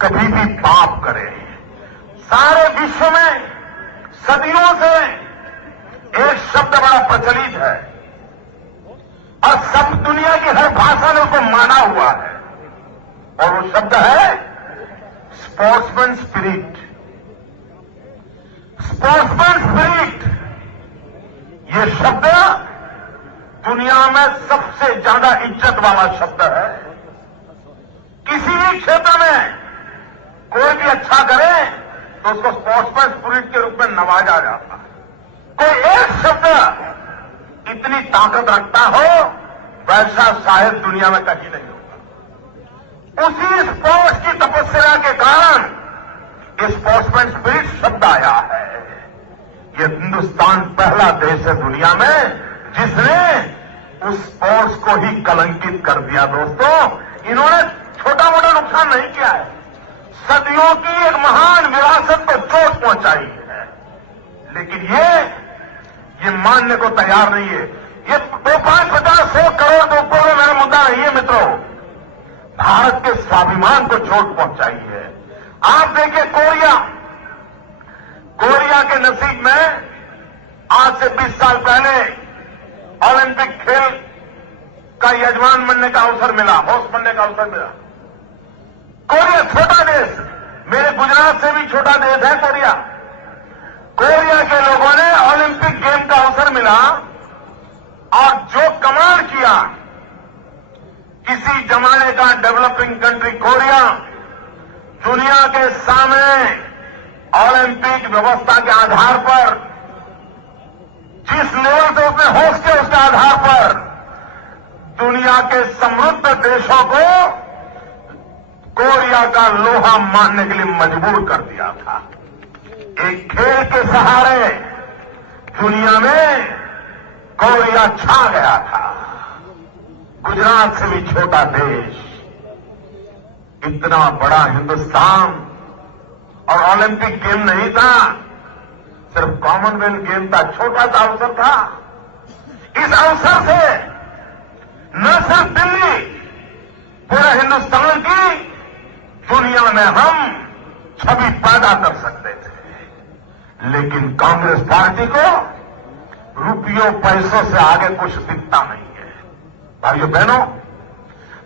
कभी भी पाप करे। सारे विश्व में सदियों से एक शब्द बड़ा प्रचलित है और सब दुनिया की हर भाषा ने उसको माना हुआ है, और वो शब्द है स्पोर्ट्समैन स्पिरिट। स्पोर्ट्समैन स्पिरिट, ये शब्द दुनिया में सबसे ज्यादा इज्जत वाला शब्द है। किसी भी क्षेत्र में कोई भी अच्छा करे तो उसको स्पोर्ट्समैन स्पिरिट के रूप में नवाजा जाता है। कोई एक शब्द इतनी ताकत रखता हो वैसा शायद दुनिया में कहीं नहीं होगा। उसी स्पोर्ट्स की तपस्या के कारण ये स्पोर्ट्समैन स्पिरिट शब्द आया है। ये हिंदुस्तान पहला देश है दुनिया में जिसने उस स्पोर्ट्स को ही कलंकित कर दिया। दोस्तों, इन्होंने छोटा मोटा नुकसान नहीं किया है, सदियों की एक महान विरासत को चोट पहुंचाई है। लेकिन ये मानने को तैयार नहीं है। ये 550-100 करोड़ रुपयों में मेरा मुद्दा नहीं है मित्रों, भारत के स्वाभिमान को चोट पहुंचाई है। आप देखिए कोरिया के नसीब में आज से 20 साल पहले ओलंपिक खेल का यजमान बनने का अवसर मिला, होस्ट बनने का अवसर मिला। कोरिया छोटा देश, मेरे गुजरात से भी छोटा देश है कोरिया। कोरिया के लोगों ने ओलंपिक गेम का अवसर मिला और जो कमाल किया, किसी जमाने का डेवलपिंग कंट्री कोरिया दुनिया के सामने ओलंपिक व्यवस्था के आधार पर जिस लेवल से उसने होस्ट किया उसके आधार पर दुनिया के समृद्ध देशों को कोरिया का लोहा मानने के लिए मजबूर कर दिया था। एक खेल के सहारे दुनिया में कोरिया छा गया था। गुजरात से भी छोटा देश, इतना बड़ा हिंदुस्तान, और ओलंपिक गेम नहीं था, सिर्फ कॉमनवेल्थ गेम था, छोटा सा अवसर था। इस अवसर से न सिर्फ दिल्ली, पूरे हिंदुस्तान की दुनिया में हम छवि पैदा कर सकते थे, लेकिन कांग्रेस पार्टी को रुपयों पैसों से आगे कुछ दिखता नहीं है। भाइयों बहनों,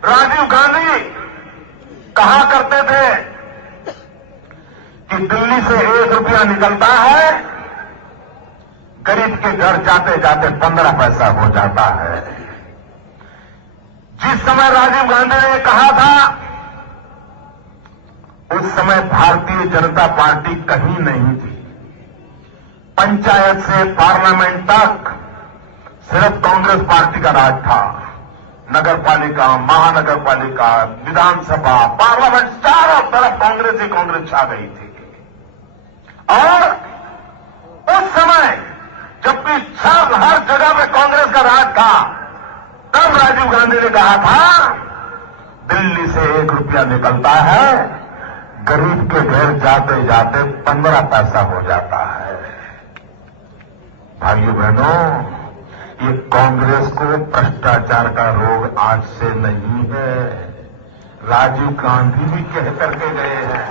राजीव गांधी कहा करते थे कि दिल्ली से 1 रुपया निकलता है, गरीब के घर जाते जाते 15 पैसा हो जाता है। जिस समय राजीव गांधी ने कहा था, उस समय भारतीय जनता पार्टी कहीं नहीं थी। पंचायत से पार्लियामेंट तक सिर्फ कांग्रेस पार्टी का राज था। नगर पालिका, महानगर पालिका, विधानसभा, पार्लियामेंट, चारों तरफ कांग्रेस ही कांग्रेस छा गई थी। और उस समय जबकि हर जगह में कांग्रेस का राज था, तब राजीव गांधी ने कहा था, दिल्ली से 1 रुपया निकलता है, गरीब के घर जाते जाते 15 पैसा हो जाता है। भाइयों बहनों, ये कांग्रेस को भ्रष्टाचार का रोग आज से नहीं है, राजीव गांधी भी कह करके गए हैं।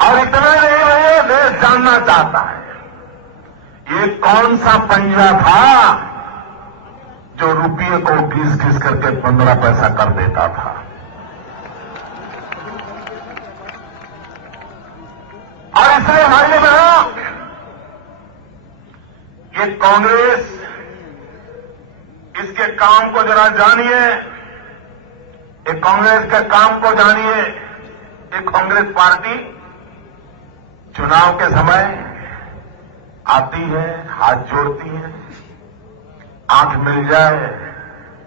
और इतना नहीं है, देश जानना चाहता है, ये कौन सा पंजा था जो रुपये को घिस घिस करके 15 पैसा कर देता था। और इसलिए भाइयों बहनों, ये कांग्रेस, इसके काम को जरा जानिए, ये कांग्रेस के काम को जानिए। ये कांग्रेस पार्टी चुनाव के समय आती है, हाथ जोड़ती है, आंख मिल जाए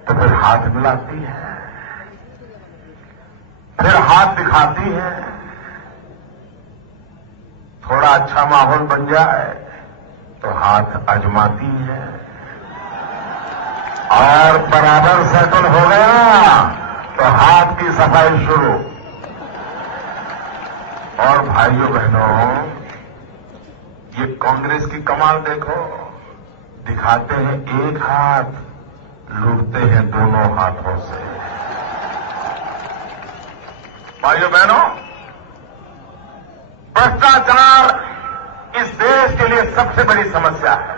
तो फिर हाथ मिलाती है, फिर हाथ दिखाती है, थोड़ा अच्छा माहौल बन जाए तो हाथ आजमाती है, और बराबर सेटल हो गया तो हाथ की सफाई शुरू। और भाइयों बहनों, ये कांग्रेस की कमाल देखो, दिखाते हैं एक हाथ, लूटते हैं दोनों हाथों से। भाइयों बहनों, भ्रष्टाचार इस देश के लिए सबसे बड़ी समस्या है।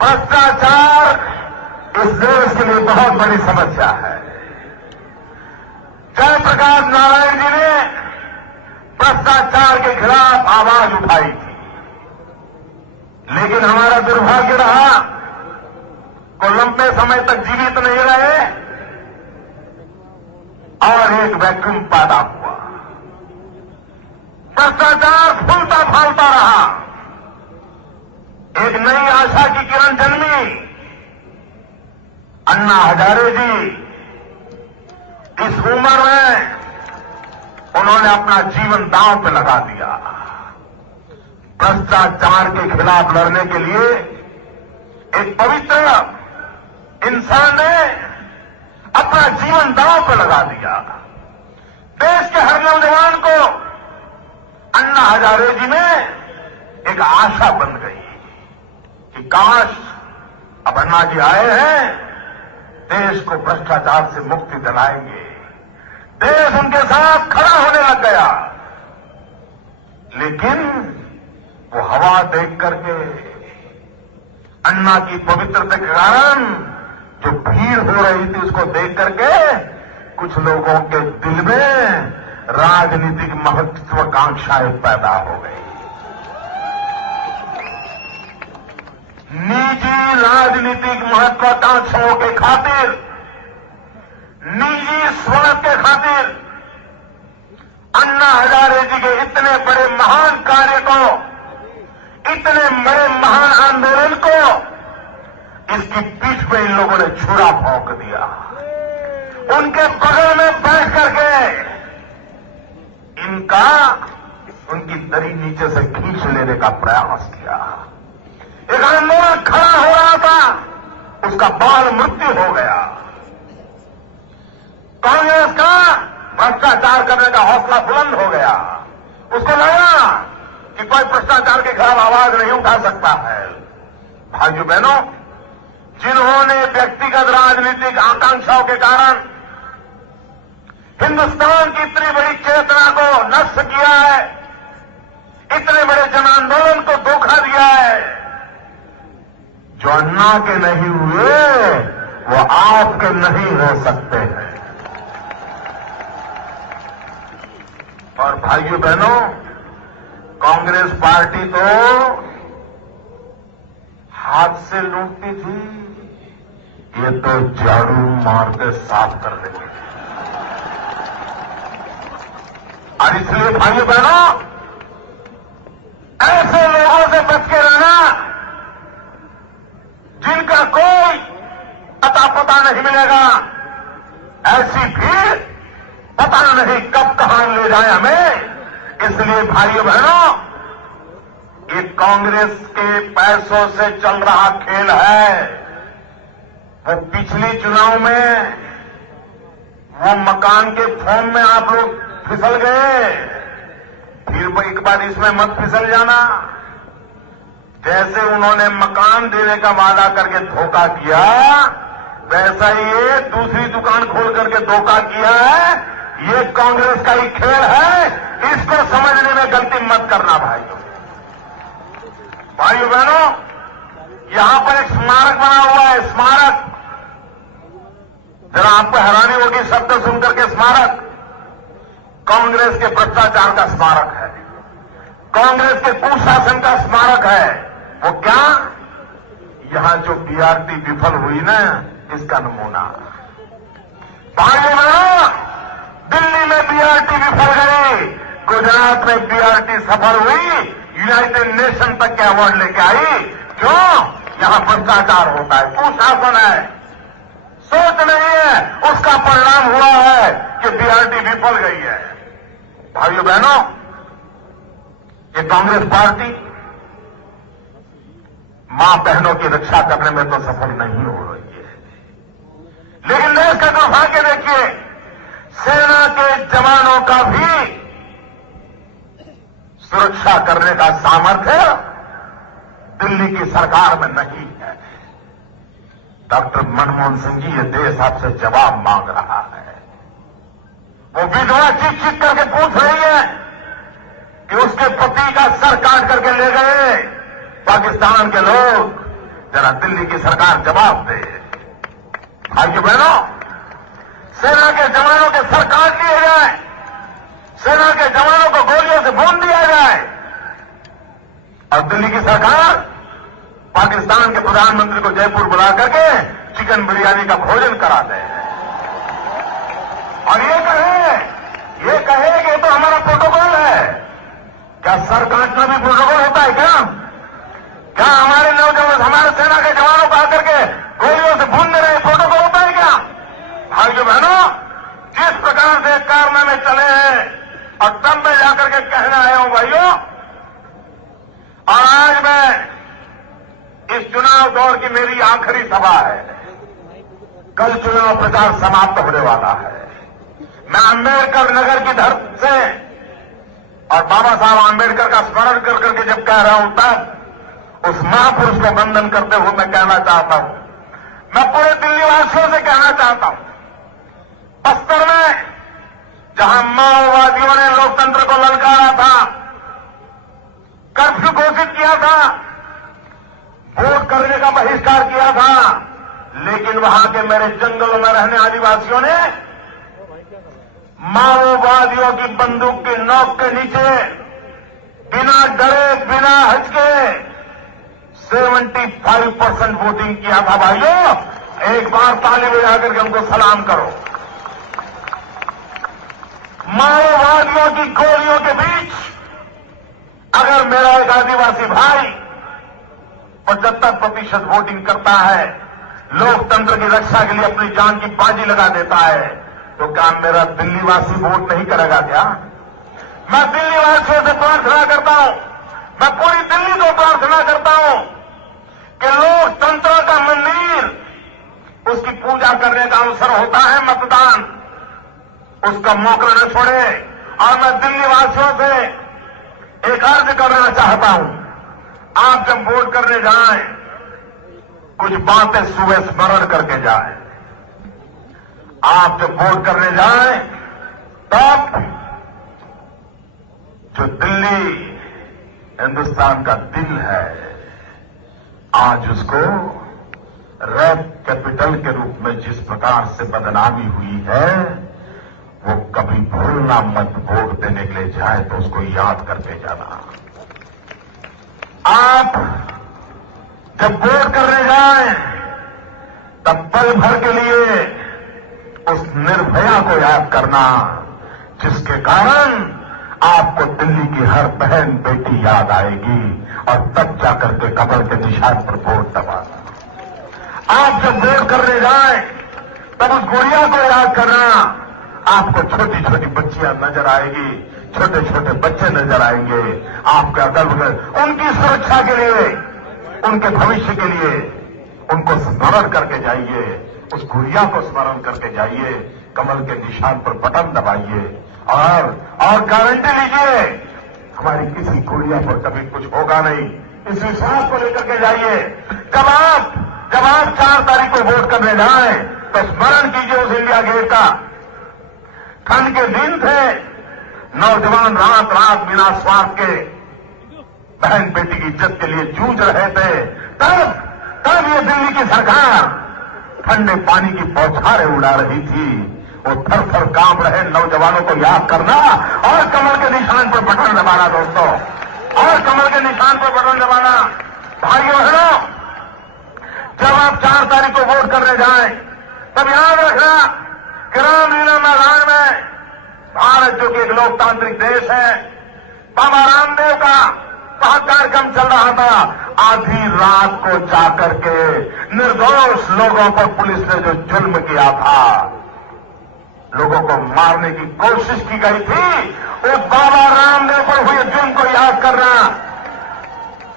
भ्रष्टाचार इस देश के लिए बहुत बड़ी समस्या है। जयप्रकाश नारायण जी ने भ्रष्टाचार के खिलाफ आवाज उठाई थी, लेकिन हमारा दुर्भाग्य रहा को लंबे समय तक जीवित नहीं रहे और एक वैक्यूम पैदा हुआ। भ्रष्टाचार फूलता फैलता रहा, एक नई आशा की किरण जन्मी। अन्ना हजारे जी इस उम्र में उन्होंने अपना जीवन दांव पे लगा दिया। भ्रष्टाचार के खिलाफ लड़ने के लिए एक पवित्र इंसान ने अपना जीवन दांव पे लगा दिया। देश के हर नौजवान को अन्ना हजारे जी में एक आशा बन गई कि काश अब अन्ना जी आए हैं, देश को भ्रष्टाचार से मुक्ति दिलाएंगे। देश उनके साथ खड़ा होने लग गया, लेकिन वो हवा देख करके, अन्ना की पवित्रता के कारण जो भीड़ हो रही थी उसको देख करके कुछ लोगों के दिल में राजनीतिक महत्वाकांक्षाएं पैदा हो गई। निजी राजनीतिक महत्वाकांक्षाओं के खातिर, निजी स्वार्थ के खातिर अन्ना हजारे जी के इतने बड़े महान कार्य को, इतने बड़े महान आंदोलन को, इसकी पीठ पे इन लोगों ने छुरा भोंक दिया। उनके बगल में बैठ करके उनकी दरी नीचे से खींच लेने का प्रयास किया। एक आंदोलन खड़ा हो रहा था, उसका बाल मृत्यु हो गया। कांग्रेस का भ्रष्टाचार करने का हौसला बुलंद हो गया। उसको लगा कि कोई भ्रष्टाचार के खिलाफ आवाज नहीं उठा सकता है। भाइयों बहनों, जिन्होंने व्यक्तिगत राजनीतिक आकांक्षाओं के कारण हिंदुस्तान की इतनी बड़ी चेतना को नष्ट किया है, इतने बड़े जन आंदोलन को धोखा दिया है, जो अन्ना के नहीं हुए वो आपके नहीं हो सकते हैं। और भाइयों बहनों, कांग्रेस पार्टी तो हाथ से लूटती थी, ये तो झाड़ू मार के साफ कर देंगे। और इसलिए भाइयों बहनों, ऐसे लोगों से बच के रहना जिनका कोई अता पता नहीं मिलेगा। ऐसी भीड़ पता नहीं कब कहां ले जाए हमें। इसलिए भाइयों बहनों, ये कांग्रेस के पैसों से चल रहा खेल है। वो पिछली चुनाव में वो मकान के फॉर्म में आप लोग फिसल गए, फिर एक बार इसमें मत फिसल जाना। जैसे उन्होंने मकान देने का वादा करके धोखा किया, वैसा ही ये दूसरी दुकान खोल करके धोखा किया है। ये कांग्रेस का ही खेल है, इसको समझने में गलती मत करना भाइयों। भाइयों बहनों, यहां पर एक स्मारक बना हुआ है, स्मारक। जरा आपको हैरानी होगी शब्द सुनकर के, स्मारक कांग्रेस के भ्रष्टाचार का स्मारक है, कांग्रेस के कुशासन का स्मारक है। वो क्या? यहां जो बीआरटी विफल हुई ना, इसका नमूना। भाइयों बहनों, दिल्ली में बीआरटी विफल गई, गुजरात में बीआरटी सफल हुई, यूनाइटेड नेशन तक के अवार्ड लेके आई। क्यों? यहां भ्रष्टाचार होता है, कुशासन है, सोच नहीं है, उसका परिणाम हुआ है कि बीआरटी विफल गई है। भाइयों बहनों, ये कांग्रेस पार्टी मां बहनों की रक्षा करने में तो सफल नहीं हो रही है, लेकिन देश का दुर्भाग्य देखिए, सेना के जवानों का भी सुरक्षा करने का सामर्थ्य दिल्ली की सरकार में नहीं है। डॉक्टर मनमोहन सिंह जी, ये देश आपसे जवाब मांग रहा है। वो विधवा चीख चीख करके पूछ रही है कि उसके पति का सर काट करके ले गए पाकिस्तान के लोग। जरा दिल्ली की सरकार जवाब दे। भाइयों बहनों, सेना के जवानों के सर काट लिए जाए, सेना के जवानों को गोलियों से भून दिया जाए, और दिल्ली की सरकार पाकिस्तान के प्रधानमंत्री को जयपुर बुला करके चिकन बिरयानी का भोजन करा दे, और ये कहे कि तो हमारा प्रोटोकॉल है। क्या सर काटना भी प्रोटोकॉल होता है क्या? क्या हमारे नौजवान, हमारे सेना के जवानों को आकर के गोलियों से भूनने रहे प्रोटोकॉल होता है क्या? भाइयों बहनों, जिस प्रकार से कारनामे चले हैं, और तब मैं जाकर के कहने आया हूं भाइयों, और आज मैं इस चुनाव दौर की मेरी आखिरी सभा है। कल चुनाव प्रचार समाप्त होने वाला है। मैं अम्बेडकर नगर की धरती से और बाबा साहब अम्बेडकर का स्मरण कर करके जब कह रहा हूं, तब उस महापुरुष को वंदन करते हुए मैं कहना चाहता हूं, मैं पूरे दिल्ली वासियों से कहना चाहता हूं, बस्तर में जहां माओवादियों ने लोकतंत्र को ललकारा था, कर्फ्यू घोषित किया था, वोट करने का बहिष्कार किया था, लेकिन वहां के मेरे जंगलों में रहने आदिवासियों ने माओवादियों की बंदूक की नोक के नीचे बिना डरे, बिना हचके 75% वोटिंग किया था। भाइयों, एक बार ताली बजा करके उनको सलाम करो। माओवादियों की गोलियों के बीच अगर मेरा एक आदिवासी भाई 75% वोटिंग करता है, लोकतंत्र की रक्षा के लिए अपनी जान की बाजी लगा देता है, तो क्या मेरा दिल्लीवासी वोट नहीं करेगा क्या? मैं दिल्लीवासियों से प्रार्थना करता हूं, मैं पूरी दिल्ली को प्रार्थना करता हूं कि लोकतंत्र का मंदिर, उसकी पूजा करने का अवसर होता है मतदान, उसका मौका न छोड़े। और मैं दिल्ली वासियों से एक एक अर्ज करना चाहता हूं, आप जब वोट करने जाएं, कुछ बातें सुबह स्मरण करके जाएं। आप जब वोट करने जाएं, तब जो दिल्ली हिंदुस्तान का दिल है, आज उसको रेड कैपिटल के रूप में जिस प्रकार से बदनामी हुई है, वो कभी भूलना मत। वोट देने के लिए जाए तो उसको याद करके जाना। आप जब वोट करने जाएं, तब पल भर के लिए उस निर्भया को याद करना, जिसके कारण आपको दिल्ली की हर बहन बेटी याद आएगी, और तब जाकर के कमल के निशान पर वोट दबाना। आप जब वोट करने जाएं, तब उस गुड़िया को याद करना। आपको छोटी छोटी बच्चियां नजर आएगी, छोटे छोटे बच्चे नजर आएंगे, आपके अगल बगल। उनकी सुरक्षा के लिए, उनके भविष्य के लिए उनको स्मरण करके जाइए, उस गुड़िया को स्मरण करके जाइए, कमल के निशान पर बटन दबाइए, और गारंटी लीजिए हमारी किसी गुड़िया पर कभी कुछ होगा नहीं। इस विश्वास को लेकर के जाइए। जब आप 4 तारीख को वोट करने जाएं, तो स्मरण कीजिए उस इंडिया गेट का। ठंड के दिन थे, नौजवान रात रात बिना स्वार्थ के बहन बेटी की इज्जत के लिए जूझ रहे थे। तब ये दिल्ली की सरकार ठंडे पानी की बौछारें उड़ा रही थी। वो थर थर कांप रहे नौजवानों को याद करना और कमल के निशान पर बटन दबाना दोस्तों, और कमल के निशान पर बटन दबाना। भाइयों बहनों, जब आप 4 तारीख को वोट करने जाएं, तब याद रखना कि रामलीला मैदान में भारत जो कि एक लोकतांत्रिक देश है, बाबा रामदेव का कार्यक्रम चल रहा था। आधी रात को जाकर के निर्दोष लोगों पर पुलिस ने जो जुल्म किया था, लोगों को मारने की कोशिश की गई थी, उस बाबा रामदेव पर हुए जुल्म को याद करना।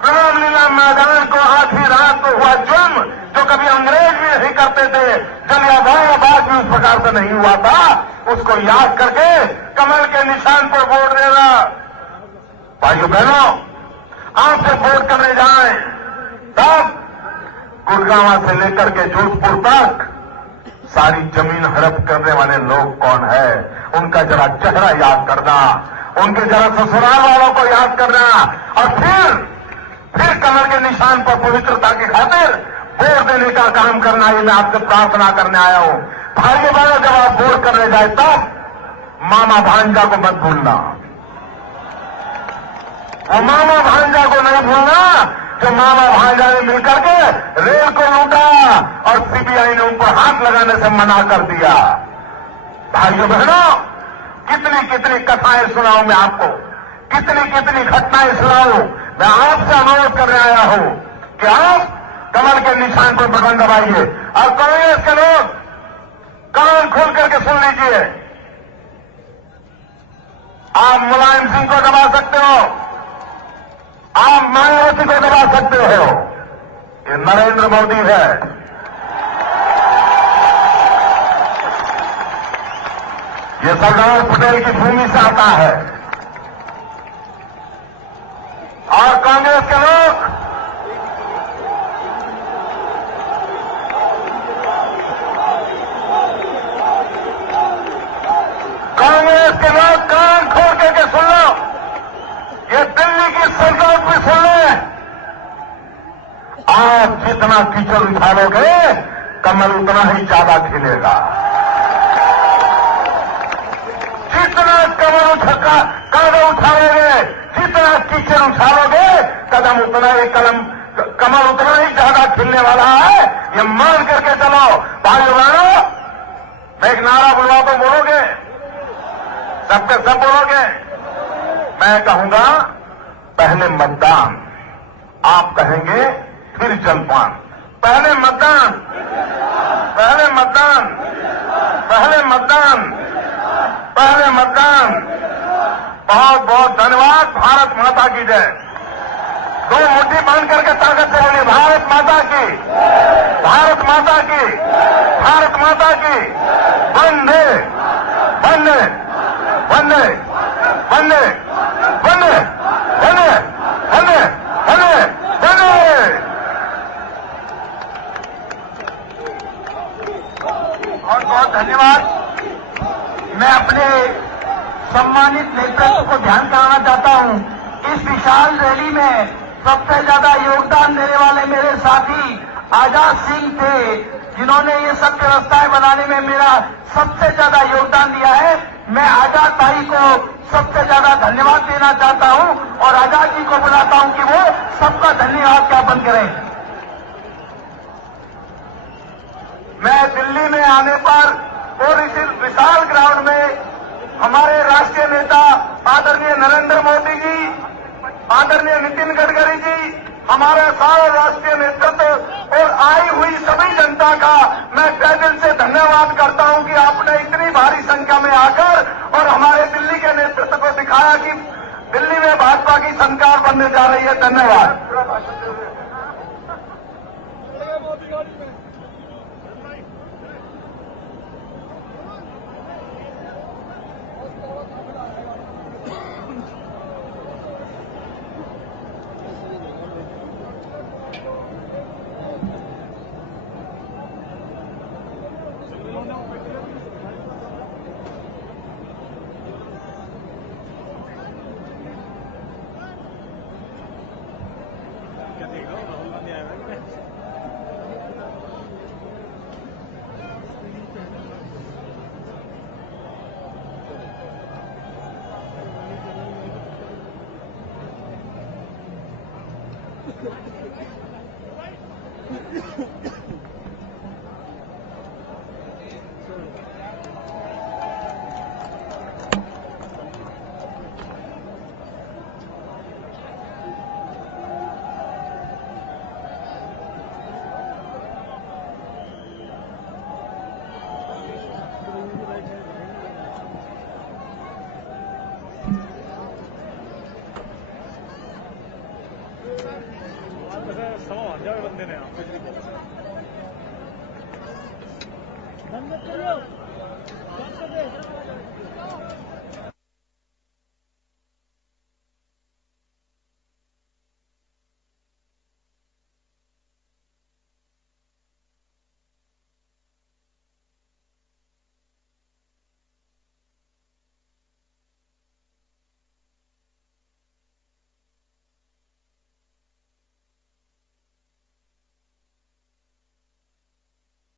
रामलीला मैदान को आधी रात को हुआ जुल्म, जो कभी अंग्रेज भी नहीं करते थे, जलियांवाला बाग भी उस प्रकार से नहीं हुआ था, उसको याद करके कमल के निशान पर वोट देना। भाइयों बहनों, आप जब वोट करने जाएं, तब गुड़गांव से लेकर के जोधपुर तक सारी जमीन हड़प करने वाले लोग कौन है, उनका जरा चेहरा याद करना, उनके जरा ससुराल वालों को याद करना, और फिर कमल के निशान पर पवित्रता की खातिर वोट देने का काम करना। ये मैं आपसे प्रार्थना करने आया हूं। भाइयों बहनों, जब आप वोट करने जाए, तब मामा भांजा को मत भूलना। वो मामा भांजा को नहीं भूलना जो मामा भांजा ने मिलकर के रेल को लूटा और सीबीआई ने उन पर हाथ लगाने से मना कर दिया। भाइयों बहनों, कितनी कितनी कथाएं सुनाऊं मैं आपको, कितनी कितनी घटनाएं सुनाऊं। मैं आपसे अनुरोध करने आया हूं कि आप कमल के निशान पर बटन दबाइए। और कांग्रेस के लोग कान खोल करके सुन लीजिए, आप मुलायम सिंह को दबा सकते हो, आप मायावती को दबा सकते हो, ये नरेंद्र मोदी है। ये सरदार पटेल की भूमि से आता है। और कांग्रेस के लोग कान खोल करके सुन लो, ये दिल्ली की सरकार भी सुन ले। आप जितना कीचड़ उछालोगे, कमल उतना ही ज्यादा खिलेगा। जितना कदम उछालोगे, जितना कीचड़ उछालोगे, कदम उतना ही कमल उतना ही ज्यादा खिलने वाला है। ये मान करके चलो। भाइयों बहनों, मैं एक नारा बुलवाता हूं, बोलोगे? सबके सब बोलोगे? मैं कहूंगा पहले मतदान, आप कहेंगे फिर जलपान। पहले मतदान, पहले मतदान, पहले मतदान, पहले मतदान। बहुत बहुत धन्यवाद। भारत माता की जय। दो मुट्ठी बांध करके ताकत से बोलिए, भारत माता की, भारत माता की, भारत माता की। वंदे वंदे वंदे वंदे वंदे वंदे विशाल रैली में सबसे ज्यादा योगदान देने वाले मेरे साथी आजाद सिंह थे, जिन्होंने ये सब व्यवस्थाएं बनाने में मेरा सबसे ज्यादा योगदान दिया है। मैं आजाद भाई को सबसे ज्यादा धन्यवाद देना चाहता हूं और आजाद जी को बुलाता हूं कि वो सबका धन्यवाद ज्ञापन करें। मैं दिल्ली में आने पर और इस विशाल ग्राउंड में हमारे राष्ट्रीय नेता आदरणीय नरेंद्र मोदी जी, आदरणीय नितिन गडकरी जी, हमारा सारा राष्ट्रीय नेतृत्व और आई हुई सभी जनता का मैं तहे दिल से धन्यवाद करता हूं कि आपने इतनी भारी संख्या में आकर और हमारे दिल्ली के नेतृत्व को दिखाया कि दिल्ली में भाजपा की सरकार बनने जा रही है। धन्यवाद। बंद करो।